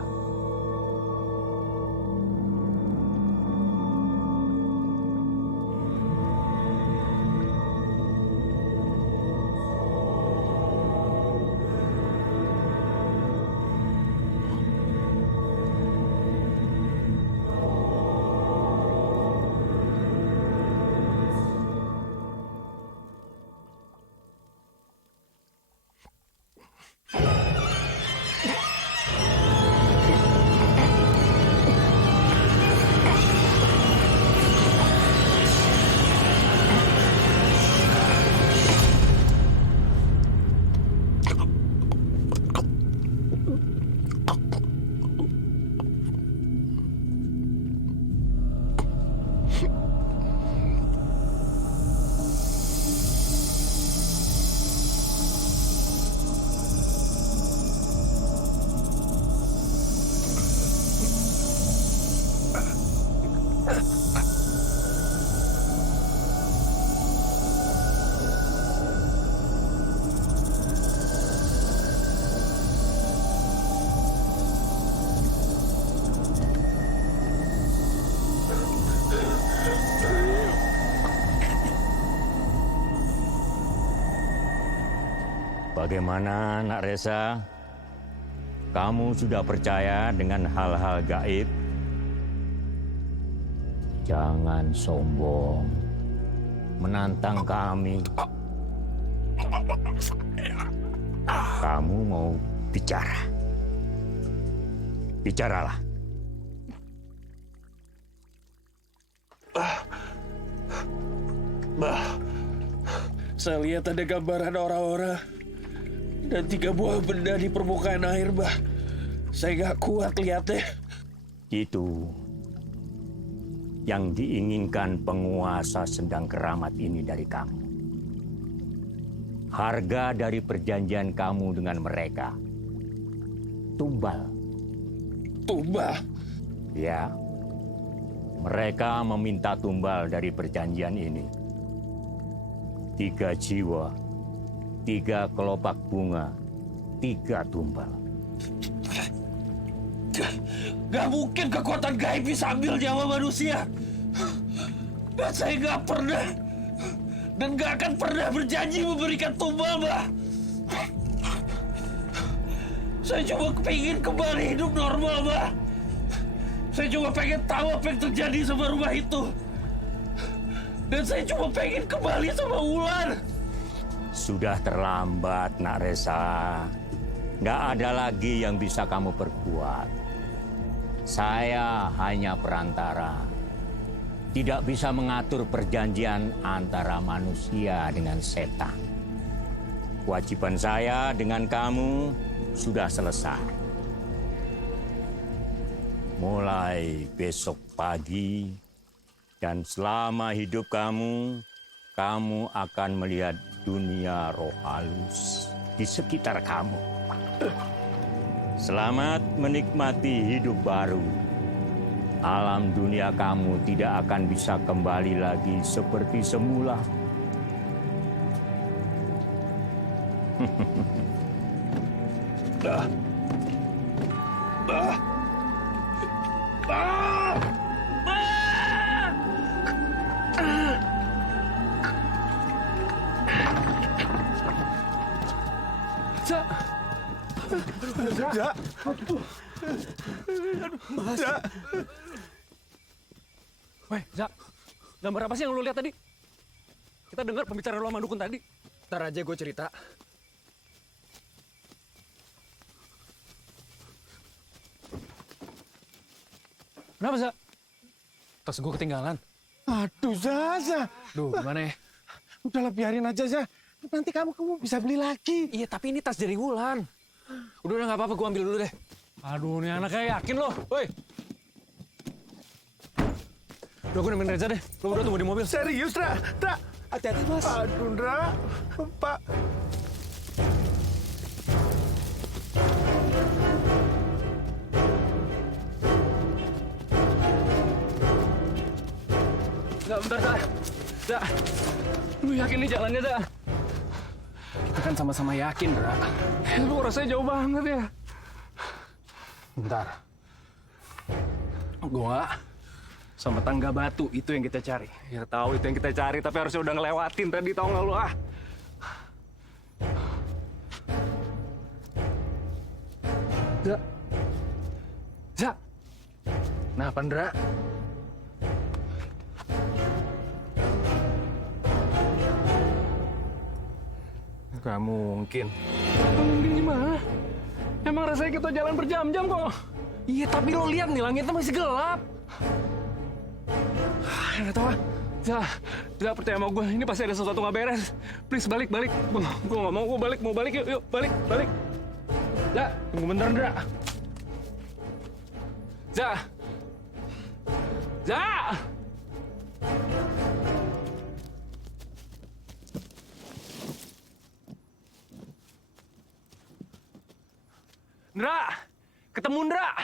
Bagaimana, Nak Resa? Kamu sudah percaya dengan hal-hal gaib? Jangan sombong, menantang kami. Kamu mau bicara? Bicaralah. Bah, saya lihat ada gambaran orang-orang dan 3 buah benda di permukaan air, Bah. Saya gak kuat lihatnya. Itu yang diinginkan penguasa Sendang Keramat ini dari kamu. Harga dari perjanjian kamu dengan mereka. Tumbal. Tumbal? Ya. Mereka meminta tumbal dari perjanjian ini. 3 jiwa, 3 kelopak bunga, 3 tumbal. Gak mungkin kekuatan gaib bisa ambil nyawa manusia. Dan saya gak pernah dan gak akan pernah berjanji memberikan tumbal, Mbak. Saya cuma kepingin kembali hidup normal, Mbak. Saya cuma pengen tahu apa yang terjadi sama rumah itu. Dan saya cuma pengen kembali sama Wulan. Sudah terlambat, Nak Resa. Nggak ada lagi yang bisa kamu perbuat. Saya hanya perantara. Tidak bisa mengatur perjanjian antara manusia dengan setan. Kewajiban saya dengan kamu sudah selesai. Mulai besok pagi dan selama hidup kamu, kamu akan melihat dunia roh halus di sekitar kamu. Selamat menikmati hidup baru. Alam dunia kamu tidak akan bisa kembali lagi seperti semula. Weh, Zak, gambar apa sih yang lu lihat tadi? Kita dengar pembicaraan lu sama dukun tadi. Ntar aja gue cerita. Kenapa, Zak? Tas gue ketinggalan. Aduh, Zaza. Duh, gimana ya? Udahlah, biarin aja, Za. Nanti kamu bisa beli lagi. Iya, tapi ini tas dari Wulan. Udah nggak apa-apa, gue ambil dulu deh. Aduh, nih anaknya yakin loh. Woi. Udah, gue nemenin Reza deh. Lo udah tunggu di mobil. Serius, Ra? Ra? Hati-hati, Mas. Aduh, Ra. Pak. Enggak, bentar, Zak. Zak, lu yakin nih jalannya, Zak? Kita kan sama-sama yakin, Ra. Lu rasanya jauh banget ya. Bentar. Gua sama tangga batu itu yang kita cari. Ya tahu itu yang kita cari, tapi harusnya udah ngelewatin tadi, tau nggak lu ah? Zak. Zak. Nah, Pandra. Gak mungkin. Gak mungkin gimana? Emang rasanya kita jalan berjam-jam kok. Iya, tapi lo lihat nih, langitnya masih gelap. Gak tau ah. Zak, percaya sama gue, ini pasti ada sesuatu gak beres. Please, balik. Gue gak mau, gue balik. Mau balik, yuk, balik. Zak, tunggu bentar, Ndra. Zak. Ndra, ketemu Ndra.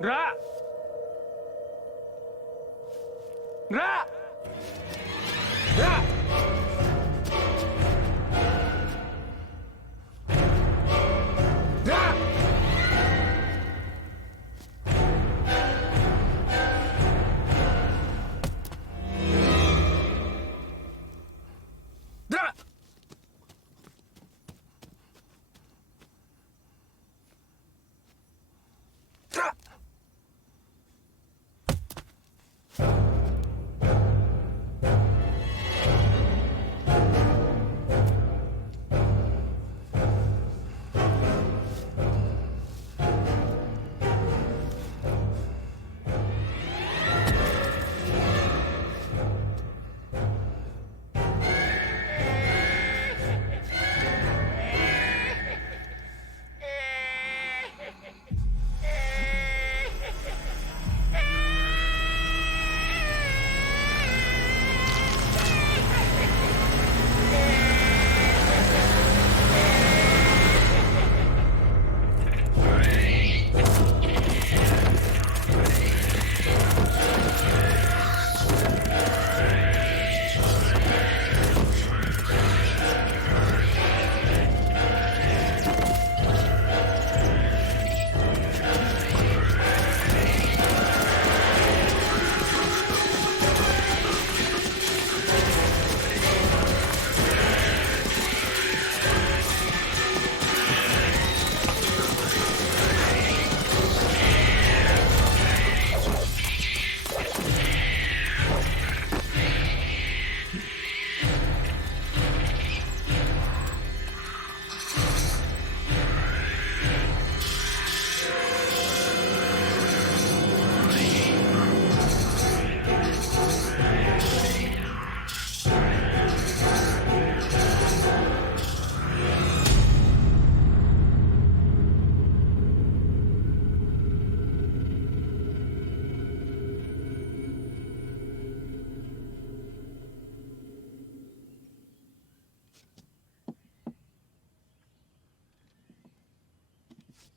Ndra. Ndra. Ndra. Ndra.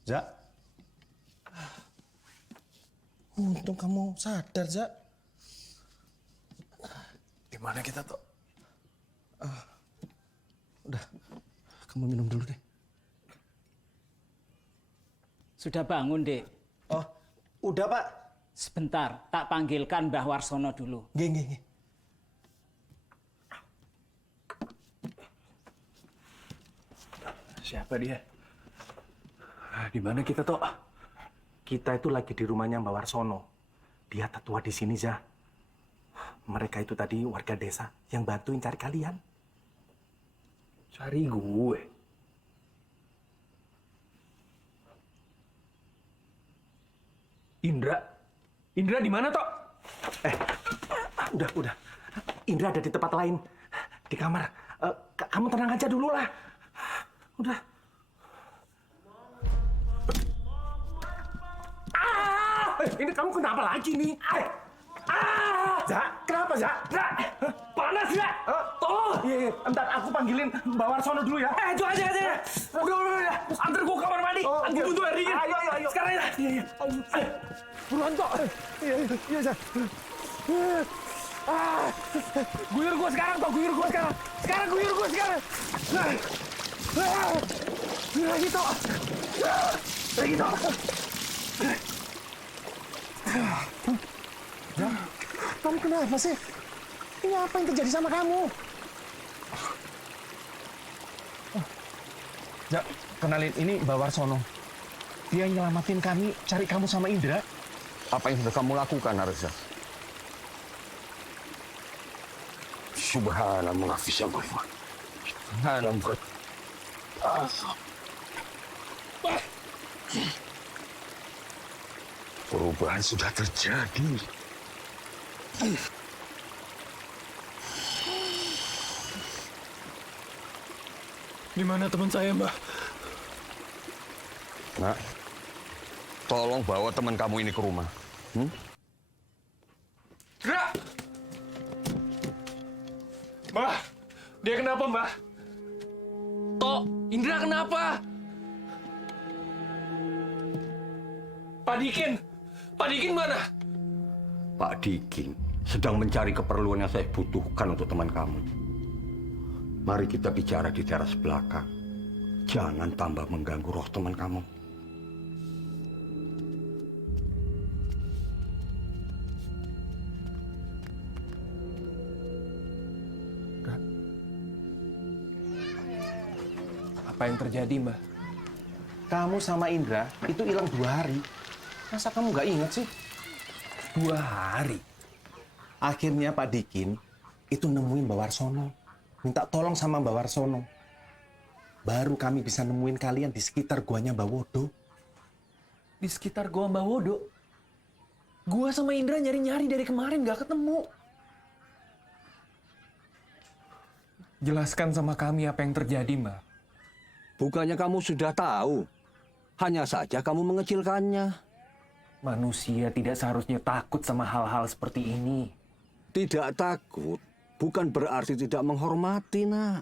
Zak. Untung kamu sadar, Zak. Gimana kita, Tok? Udah, kamu minum dulu deh. Sudah bangun, Dek? Oh, udah, Pak. Sebentar, tak panggilkan Mbah Warsono dulu. Nggih. Siapa dia? Di mana kita, Tok? Kita itu lagi di rumahnya Mbak Warsono. Dia tetua di sini, Zah. Mereka itu tadi warga desa yang bantuin cari kalian. Cari gue? Indra? Indra di mana, Tok? Udah. Indra ada di tempat lain. Di kamar. Kamu tenang aja dulu lah. Udah. Ini kamu kenapa lagi nih? Zak, kenapa, Zak? Panas, Zak! Tolong! Iya, entar aku panggilin Mbak Warsono dulu ya. Itu aja. Udah. Antar gue ke kamar mandi. Aku butuh air dingin. Ayo. Sekarang ya. Iya. Buruan, Tok. Iya, Zak. Guyur gue sekarang, Tok. Guyur gue sekarang. Lagi, Tok. Zak, kamu kenapa sih? Ini apa yang terjadi sama kamu? Zak, kenalin, ini Mbak Warsono. Dia nyelamatin kami, cari kamu sama Indra. Apa yang sudah kamu lakukan, Arza? Subhanallah, fisyakullah. Subhanallah. Perubahan sudah terjadi. Di mana teman saya, Mbak? Nak, tolong bawa teman kamu ini ke rumah. Indra! Mbak, dia kenapa, Mbak? Tok, Indra kenapa? Pak Dikin mana? Pak Dikin sedang mencari keperluan yang saya butuhkan untuk teman kamu. Mari kita bicara di teras belakang. Jangan tambah mengganggu roh teman kamu. Apa yang terjadi, Mbak? Kamu sama Indra itu hilang 2 hari. Masa kamu nggak ingat sih? 2 hari. Akhirnya Pak Dikin itu nemuin Mbak Warsono. Minta tolong sama Mbak Warsono. Baru kami bisa nemuin kalian di sekitar guanya Mbak Wodo. Di sekitar gua Mbak Wodo? Gua sama Indra nyari-nyari dari kemarin nggak ketemu. Jelaskan sama kami apa yang terjadi, Mbak. Bukannya kamu sudah tahu. Hanya saja kamu mengecilkannya. Manusia tidak seharusnya takut sama hal-hal seperti ini. Tidak takut bukan berarti tidak menghormati, Nak.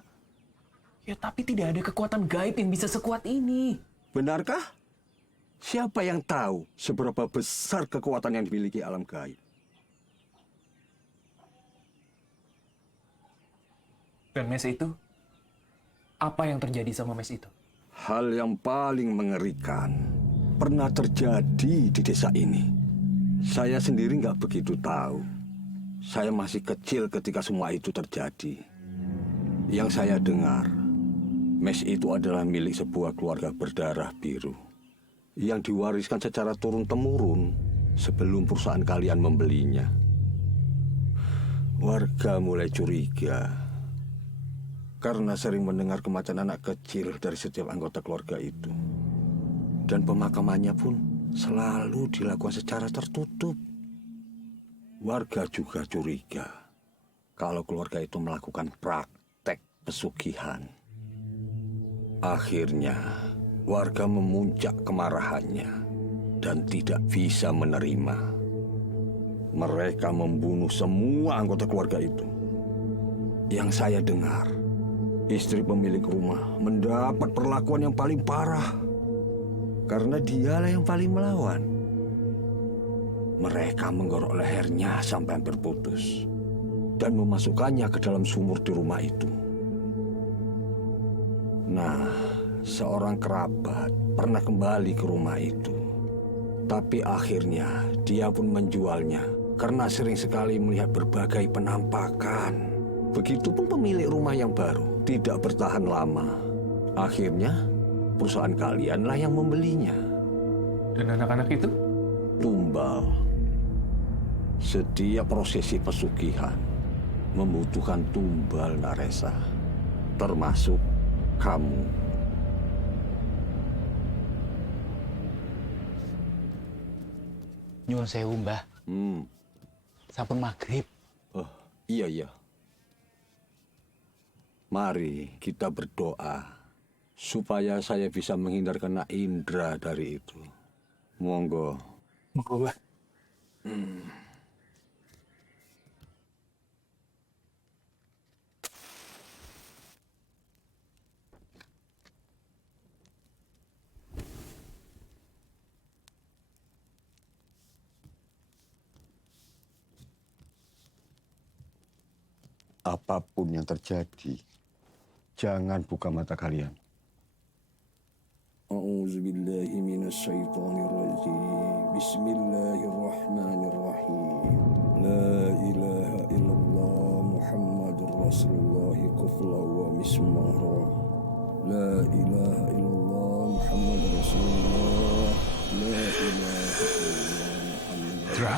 Ya, tapi tidak ada kekuatan gaib yang bisa sekuat ini. Benarkah? Siapa yang tahu seberapa besar kekuatan yang dimiliki alam gaib? Dan mes itu? Apa yang terjadi sama mes itu? Hal yang paling mengerikan pernah terjadi di desa ini. Saya sendiri nggak begitu tahu. Saya masih kecil ketika semua itu terjadi. Yang saya dengar, mes itu adalah milik sebuah keluarga berdarah biru yang diwariskan secara turun-temurun sebelum perusahaan kalian membelinya. Warga mulai curiga karena sering mendengar kemacan anak kecil dari setiap anggota keluarga itu. Dan pemakamannya pun selalu dilakukan secara tertutup. Warga juga curiga kalau keluarga itu melakukan praktek pesugihan. Akhirnya, warga memuncak kemarahannya dan tidak bisa menerima. Mereka membunuh semua anggota keluarga itu. Yang saya dengar, istri pemilik rumah mendapat perlakuan yang paling parah. karena dialah yang paling melawan. Mereka menggorok lehernya sampai hampir putus dan memasukkannya ke dalam sumur di rumah itu. Nah, seorang kerabat pernah kembali ke rumah itu. Tapi akhirnya dia pun menjualnya karena sering sekali melihat berbagai penampakan. Begitupun pemilik rumah yang baru tidak bertahan lama. Akhirnya perusahaan kalianlah yang membelinya. Dan anak-anak itu? Tumbal. Setiap prosesi pesugihan membutuhkan tumbal, Naresa. Termasuk kamu. Nyuwun sewu, Mbah. Sampun maghrib. Oh, iya. Mari kita berdoa supaya saya bisa menghindar kena indra dari itu. Monggo. Monggo, Mbah. Apapun yang terjadi, jangan buka mata kalian. A'udzubillahi minasyaitonirrajim. Bismillahirrahmanirrahim. La ilaha illallah Muhammadur Rasulullah qufla wa mismara. La ilaha illallah Muhammadur Rasulullah. La ilaha illallah Muhammadur Rasulullah.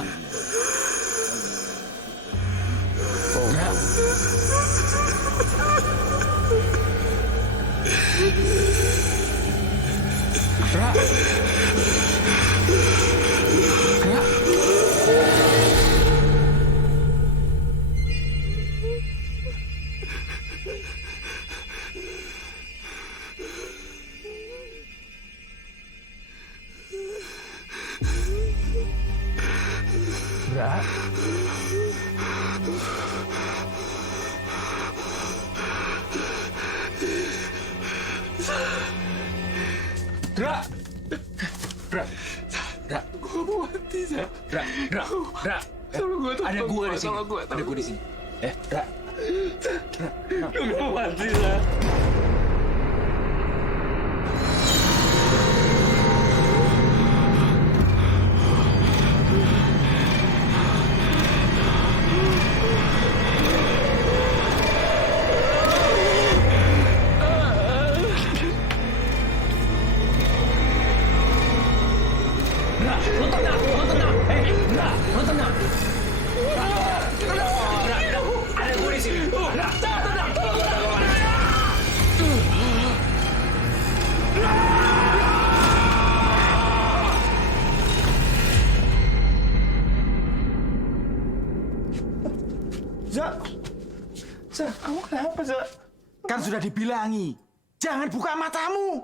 Ada gua di sini. Ada gua di sini. Ra. Lu gak mati, Ra. Kamu kenapa, Zak? Kan sudah dibilangi, jangan buka matamu.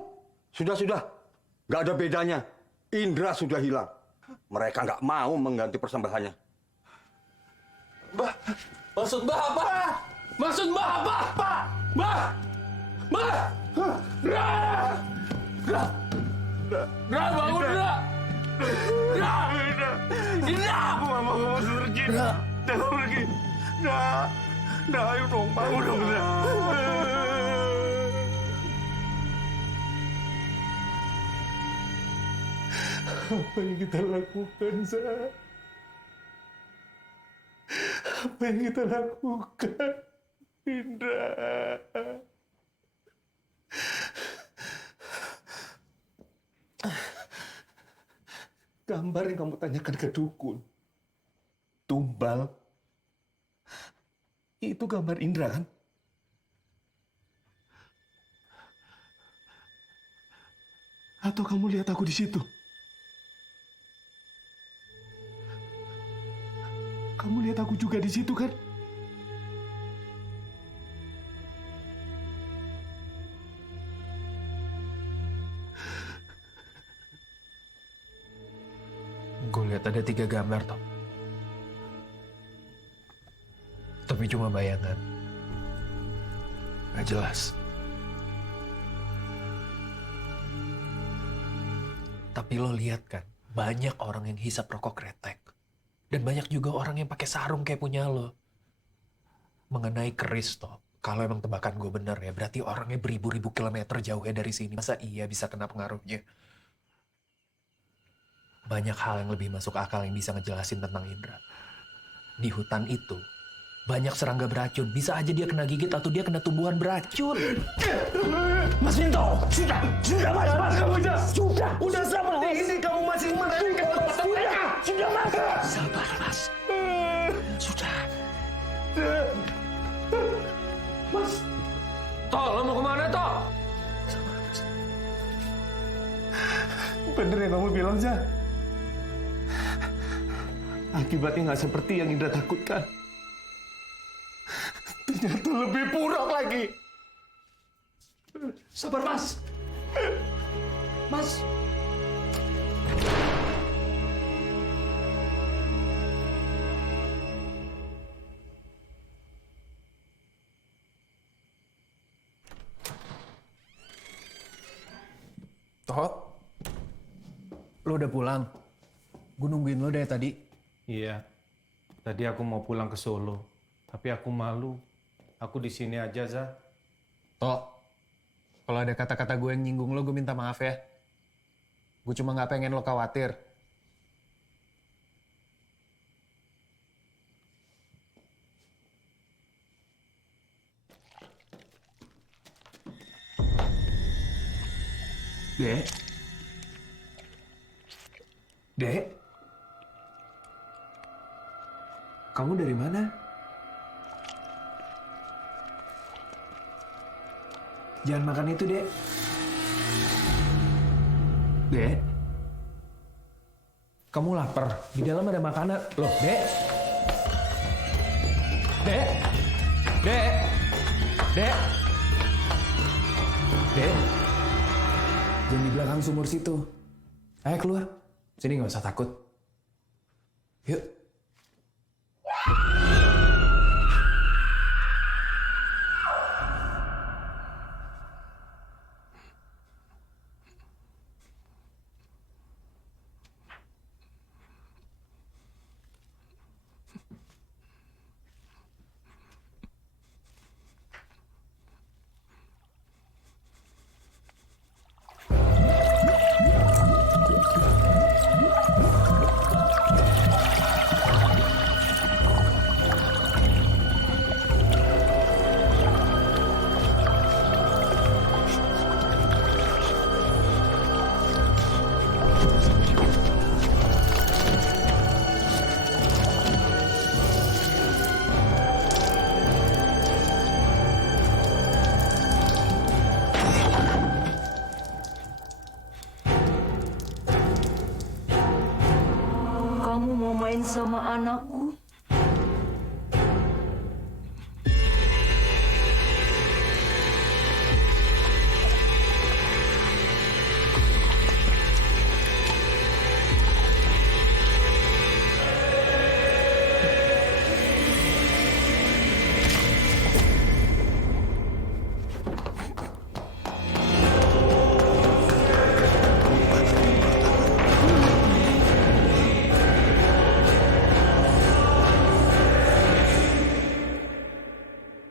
Sudah. Nggak ada bedanya. Indra sudah hilang. Mereka nggak mau mengganti persembahannya. Mbah, maksud Mbah apa? Maksud Mbah apa? Pak! Mbah! Ra! Bangun, Ra! Indra! Aku nggak mau pergi. Jangan pergi. Ayo dong, bangun dong, Apa yang kita lakukan, Zak? Apa yang kita lakukan, Indra? Gambar yang kamu tanyakan ke dukun, tumbal, itu gambar Indra, kan? Atau kamu lihat aku di situ? Kamu lihat aku juga di situ, kan? Gue lihat ada 3 gambar, Tom. Tapi cuma bayangan. Nggak jelas. Tapi lo lihat kan, banyak orang yang hisap rokok kretek. Dan banyak juga orang yang pakai sarung kayak punya lo. Mengenai keris, Top, kalau emang tebakan gue bener ya, berarti orangnya beribu-ribu kilometer jauhnya dari sini. Masa iya bisa kena pengaruhnya? Banyak hal yang lebih masuk akal yang bisa ngejelasin tentang Indra. Di hutan itu, banyak serangga beracun. Bisa aja dia kena gigit atau dia kena tumbuhan beracun. Mas Minto, sudah mas, kamu Udah seperti ini kamu masih meremehkan perbuatan mereka. Sudah mas. Sabar mas. Sudah. Mas, Toh, lo mau kemana Toh? Bener yang kamu bilang, Zah. Akibatnya nggak seperti yang Indra takutkan. Ternyata lebih buruk lagi. Sabar mas. Mas. Toh, lo udah pulang? Gue nungguin lo dari tadi. Iya, tadi aku mau pulang ke Solo, tapi aku malu. Aku di sini aja, Zah. Toh, kalau ada kata-kata gue yang nyinggung lo, gue minta maaf ya. Gue cuma nggak pengen lo khawatir. Dek? Dek? Kamu dari mana? Jangan makan itu, Dek. Dek? Kamu lapar? Di dalam ada makanan. Loh, Dek? Dek? Dek? Dek? Dek? Jangan di belakang sumur situ. Ayo keluar. Sini nggak usah takut. Yuk. Kamu mau main sama anakku?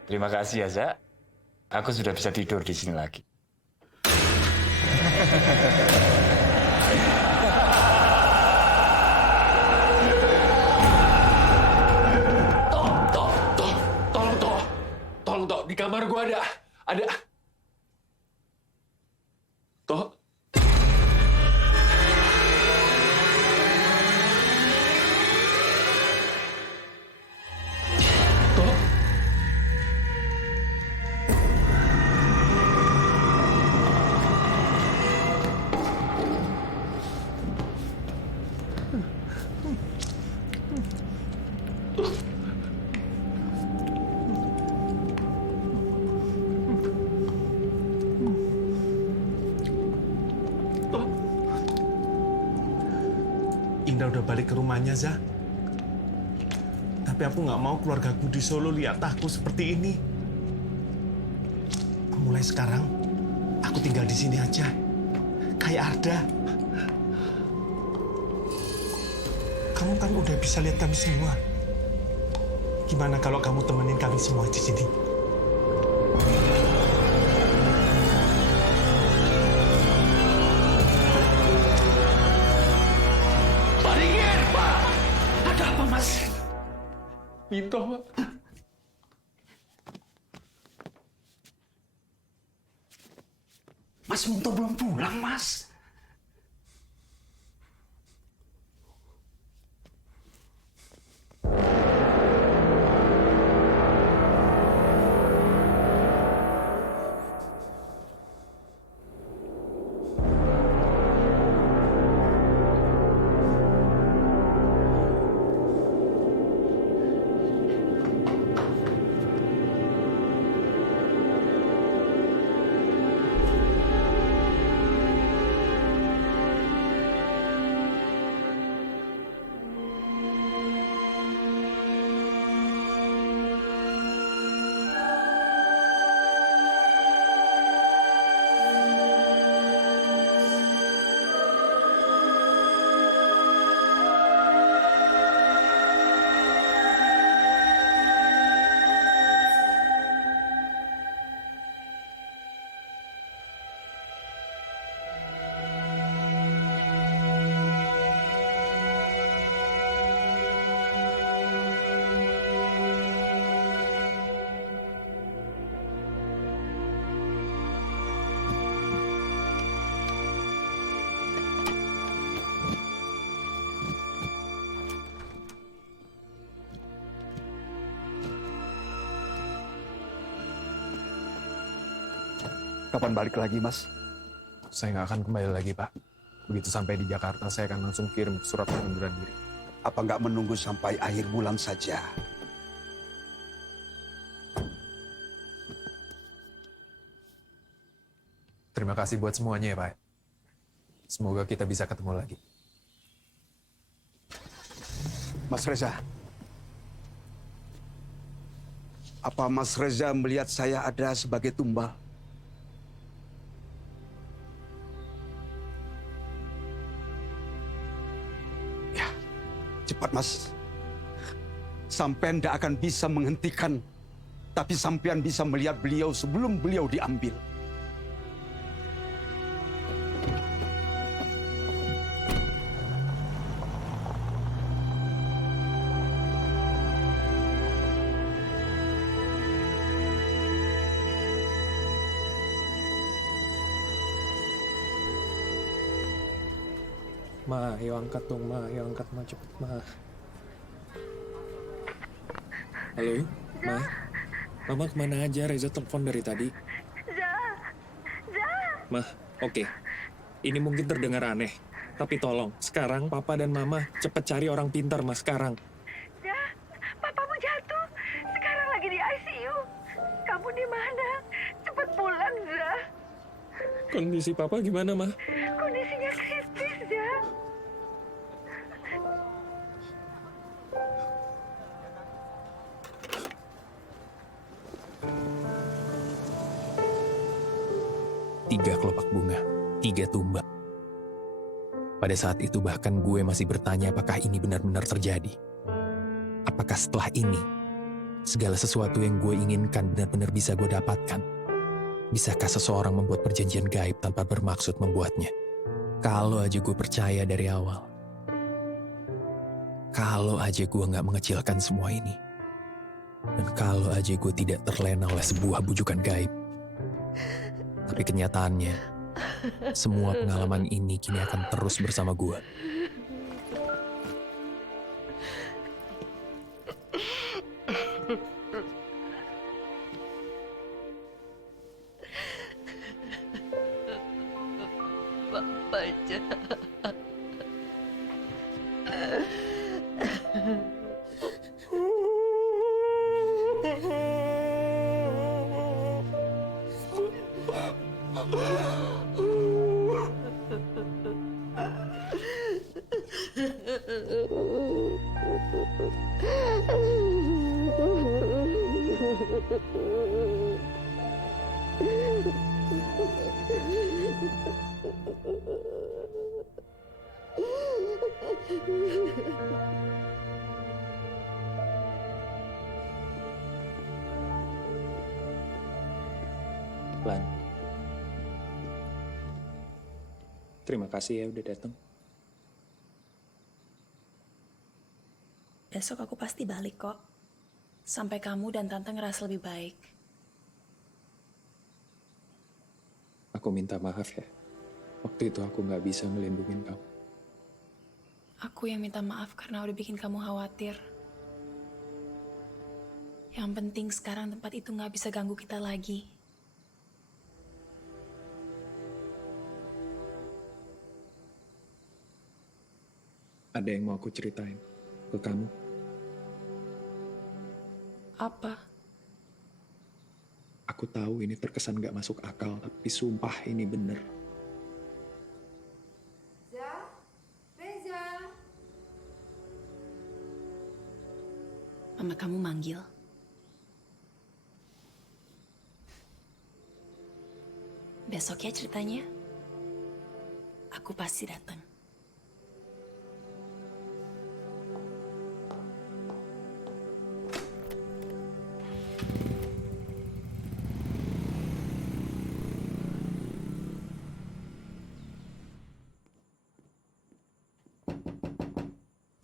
Terima kasih ya, Zak. Aku sudah bisa tidur di sini lagi. Tolong Toh, di kamar gua ada. Toh. Indra udah balik ke rumahnya, Zah. Tapi aku nggak mau keluargaku di Solo lihat aku seperti ini. Mulai sekarang, aku tinggal di sini aja. Kayak Arda. Kamu kan udah bisa lihat kami semua. Gimana kalau kamu temenin kami semua di sini? Balikin, Pak! Ada apa, Mas? Minto, Pak. Mas Minto belum pulang, Mas. Kapan balik lagi, Mas? Saya nggak akan kembali lagi, Pak. Begitu sampai di Jakarta, saya akan langsung kirim surat pengunduran diri. Apa nggak menunggu sampai akhir bulan saja? Terima kasih buat semuanya ya, Pak. Semoga kita bisa ketemu lagi. Mas Reza. Apa Mas Reza melihat saya ada sebagai tumbal? Ya, cepat Mas. Sampean tidak akan bisa menghentikan, tapi sampean bisa melihat beliau sebelum beliau diambil. Ma, ayo angkat dong, Ma. Ayo angkat, Ma. Cepet, Ma. Halo, Ma. Mama kemana aja? Reza telepon dari tadi. Ma, oke. Ini mungkin terdengar aneh. Tapi tolong, sekarang Papa dan Mama cepet cari orang pintar, Ma, sekarang. Papamu jatuh. Sekarang lagi di ICU. Kamu di mana? Cepat pulang, Zah. Kondisi Papa gimana, Ma? Kondisinya kritis, Zah. Tiga kelopak bunga, 3 tumbak. Pada saat itu bahkan gue masih bertanya apakah ini benar-benar terjadi. Apakah setelah ini, segala sesuatu yang gue inginkan benar-benar bisa gue dapatkan? Bisakah seseorang membuat perjanjian gaib tanpa bermaksud membuatnya? Kalau aja gue percaya dari awal. Kalau aja gue gak mengecilkan semua ini. Dan kalau aja gue tidak terlena oleh sebuah bujukan gaib. Tapi kenyataannya, semua pengalaman ini kini akan terus bersama gue. Bapak jahat. Lan, terima kasih ya udah datang. Besok aku pasti balik kok. Sampai kamu dan Tante ngerasa lebih baik. Aku minta maaf ya. Waktu itu aku nggak bisa ngelindungin kamu. Aku yang minta maaf karena udah bikin kamu khawatir. Yang penting sekarang tempat itu nggak bisa ganggu kita lagi. Ada yang mau aku ceritain ke kamu. Apa? Aku tahu ini terkesan gak masuk akal, tapi sumpah ini bener. Reza. Mama kamu manggil. Besok ya ceritanya. Aku pasti datang.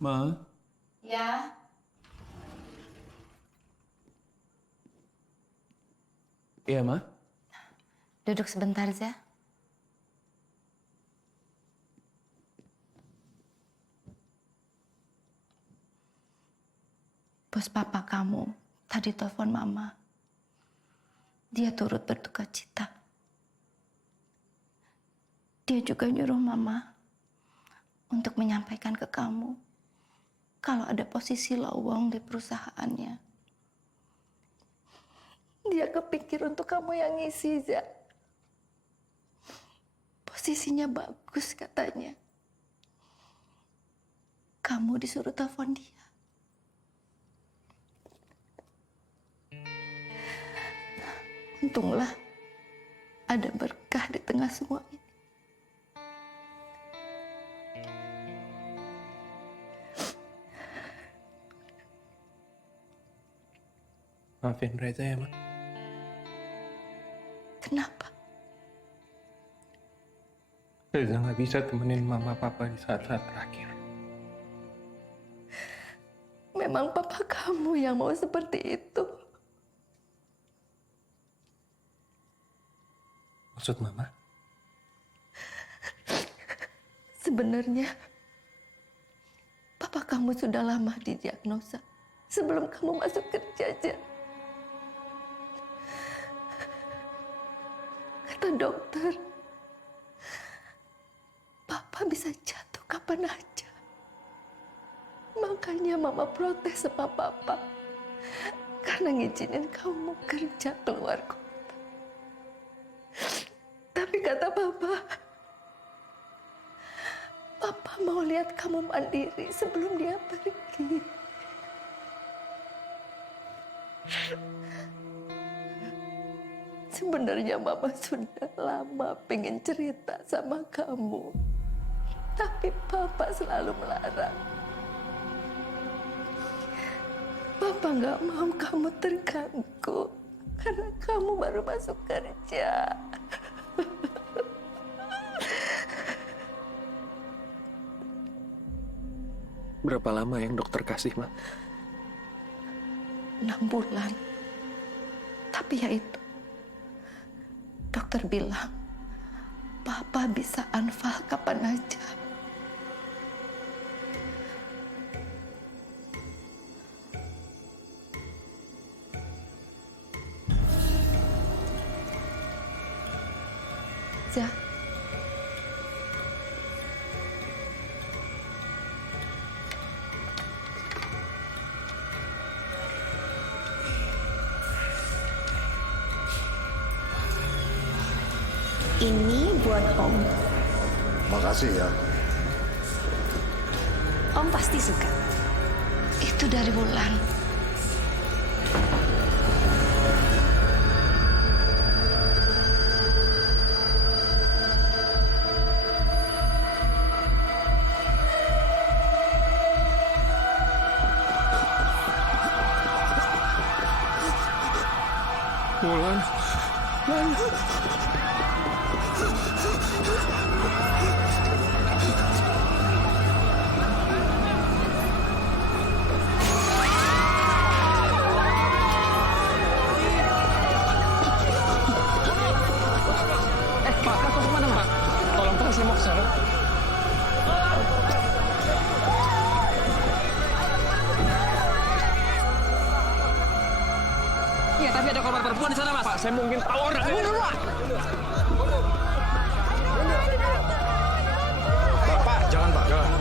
Ma? Ya. Iya, Ma? Duduk sebentar, Za. Bos papa kamu tadi telepon Mama. Dia turut berduka cita. Dia juga nyuruh Mama untuk menyampaikan ke kamu kalau ada posisi lowong di perusahaannya. Dia kepikir untuk kamu yang ngisi, Za. Posisinya bagus katanya. Kamu disuruh telepon dia. Untunglah ada berkah di tengah semua ini. Maafin Reza ya, Ma. Kenapa? Reza nggak bisa temenin Mama Papa di saat-saat terakhir. Memang papa kamu yang mau seperti itu. Maksud Mama? Sebenarnya, papa kamu sudah lama didiagnosa sebelum kamu masuk kerja aja. Kata dokter, papa bisa jatuh kapan aja. Makanya mama protes sama papa karena ngizinin kamu kerja keluar kota. Tapi kata papa mau lihat kamu mandiri sebelum dia pergi. Sebenarnya mama sudah lama pengen cerita sama kamu. Tapi papa selalu melarang. Papa nggak mau kamu terganggu karena kamu baru masuk kerja. Berapa lama yang dokter kasih, Ma? 6 bulan. Tapi ya itu, dokter bilang, papa bisa anfal kapan aja. Za. Ini buat Om. Makasih ya. Om pasti suka. Itu dari Wulan. Wulan. Pak, Kakak kemana, Pak? Tolong, Pak, saya mau ke sana. Iya, tapi ada korban perempuan di sana, Mas. Pak, saya mungkin tahu orang. Pak, jangan, Pak, jangan.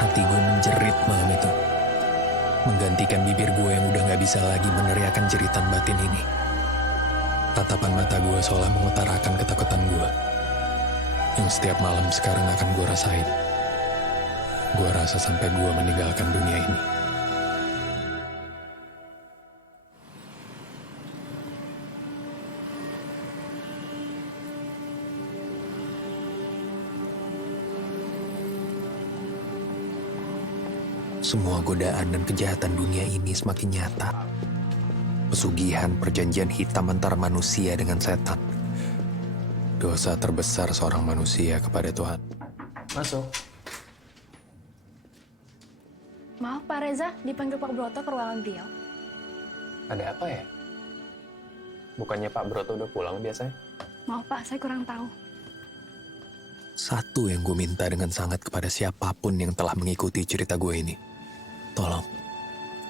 Hati gue menjerit malam itu, menggantikan bibir gue yang udah gak bisa lagi meneriakan jeritan batin ini. Tatapan mata gue seolah mengutarakan ketakutan gue, yang setiap malam sekarang akan gue rasain. Gue rasa sampai gue meninggalkan dunia ini. Semua godaan dan kejahatan dunia ini semakin nyata. Pesugihan perjanjian hitam antara manusia dengan setan. Dosa terbesar seorang manusia kepada Tuhan. Masuk. Maaf Pak Reza, dipanggil Pak Broto ke ruangan beliau. Ada apa ya? Bukannya Pak Broto udah pulang biasanya? Maaf Pak, saya kurang tahu. Satu yang gue minta dengan sangat kepada siapapun yang telah mengikuti cerita gue ini. Tolong,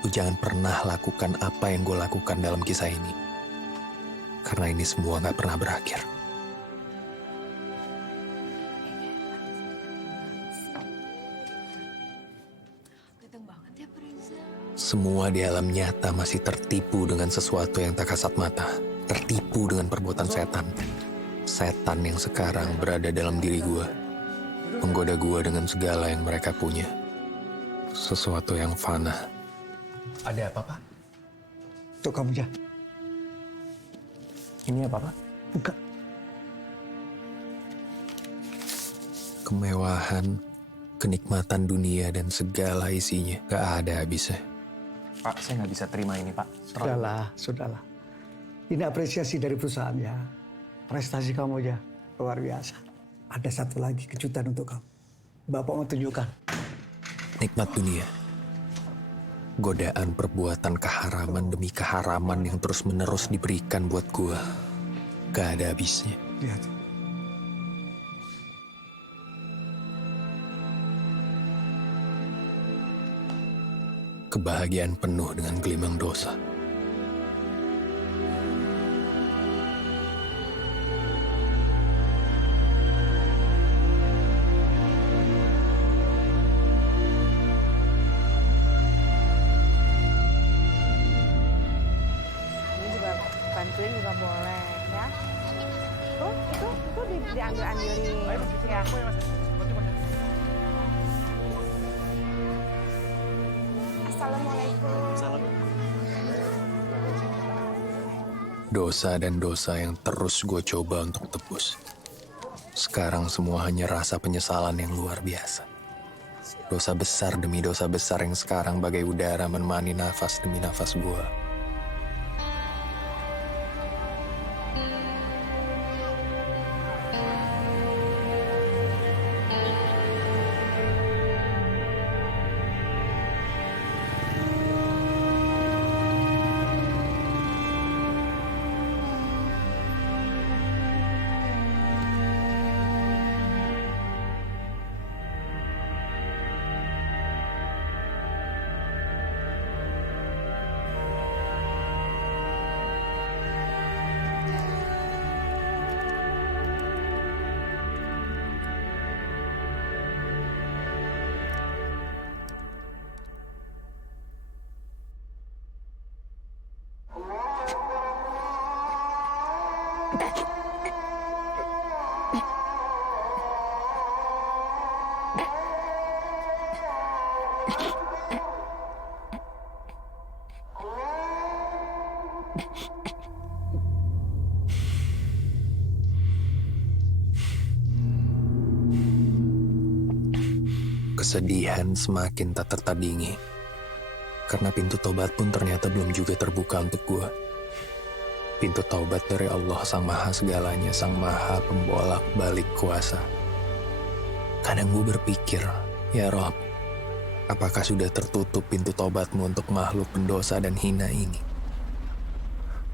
lu jangan pernah lakukan apa yang gue lakukan dalam kisah ini. Karena ini semua gak pernah berakhir. Semua di alam nyata masih tertipu dengan sesuatu yang tak kasat mata. Tertipu dengan perbuatan setan. Setan yang sekarang berada dalam diri gue. Menggoda gue dengan segala yang mereka punya. Sesuatu yang fana. Ada apa, Pak? Untuk kamu, ya. Ini apa, Pak? Buka. Kemewahan, kenikmatan dunia dan segala isinya. Gak ada habisnya. Pak, saya nggak bisa terima ini, Pak. Sudahlah. Ini apresiasi dari perusahaannya. Prestasi kamu ya, luar biasa. Ada satu lagi kejutan untuk kamu. Bapak mau tunjukkan. Nikmat dunia. Godaan perbuatan keharaman demi keharaman yang terus-menerus diberikan buat gua. Gak ada habisnya. Lihat. Kebahagiaan penuh dengan gelimang dosa. Ini juga bantuin juga boleh ya. Itu diambil-ambilin ya. Assalamualaikum. Dosa dan dosa yang terus gue coba untuk tebus. Sekarang semua hanya rasa penyesalan yang luar biasa. Dosa besar demi dosa besar yang sekarang bagai udara menemani nafas demi nafas gue. Kesedihan semakin tak tertandingi. Karena pintu taubat pun ternyata belum juga terbuka untuk gue. Pintu taubat dari Allah Sang Maha Segalanya, Sang Maha Pembolak Balik Kuasa. Kadang gue berpikir, ya Rob, apakah sudah tertutup pintu taubatmu untuk makhluk pendosa dan hina ini?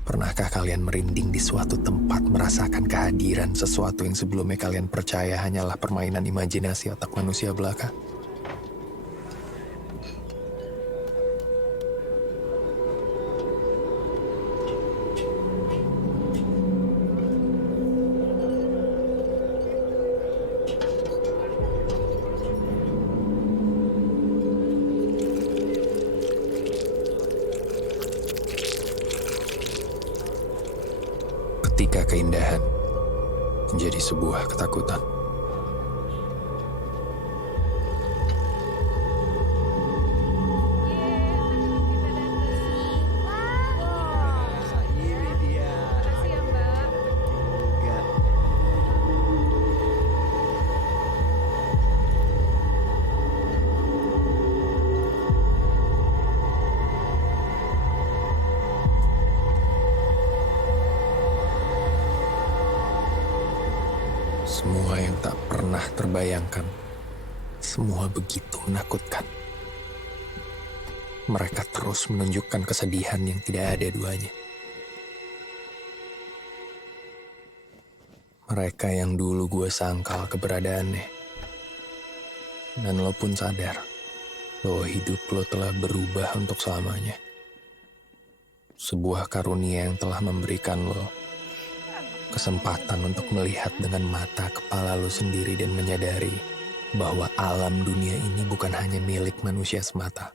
Pernahkah kalian merinding di suatu tempat merasakan kehadiran sesuatu yang sebelumnya kalian percaya hanyalah permainan imajinasi otak manusia belaka? Ketika keindahan menjadi sebuah ketakutan. Semua yang tak pernah terbayangkan, semua begitu menakutkan. Mereka terus menunjukkan kesedihan yang tidak ada duanya. Mereka yang dulu gue sangkal keberadaannya. Dan lo pun sadar bahwa hidup lo telah berubah untuk selamanya. Sebuah karunia yang telah memberikan lo kesempatan untuk melihat dengan mata kepala lo sendiri dan menyadari bahwa alam dunia ini bukan hanya milik manusia semata.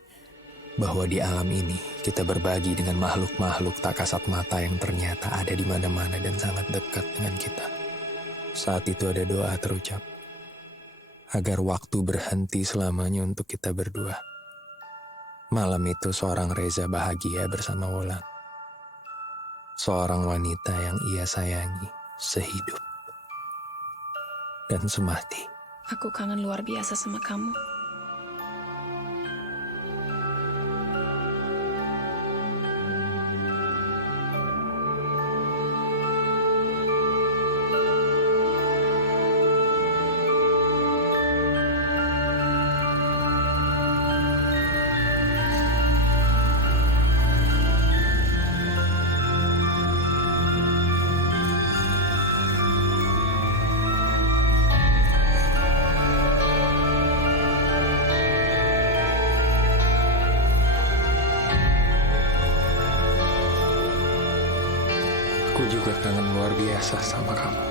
Bahwa di alam ini kita berbagi dengan makhluk-makhluk tak kasat mata yang ternyata ada di mana-mana dan sangat dekat dengan kita. Saat itu ada doa terucap agar waktu berhenti selamanya untuk kita berdua. Malam itu seorang Reza bahagia bersama Wulan. Seorang wanita yang ia sayangi sehidup dan semati. Aku kangen luar biasa sama kamu. Aku juga kangen luar biasa sama kamu.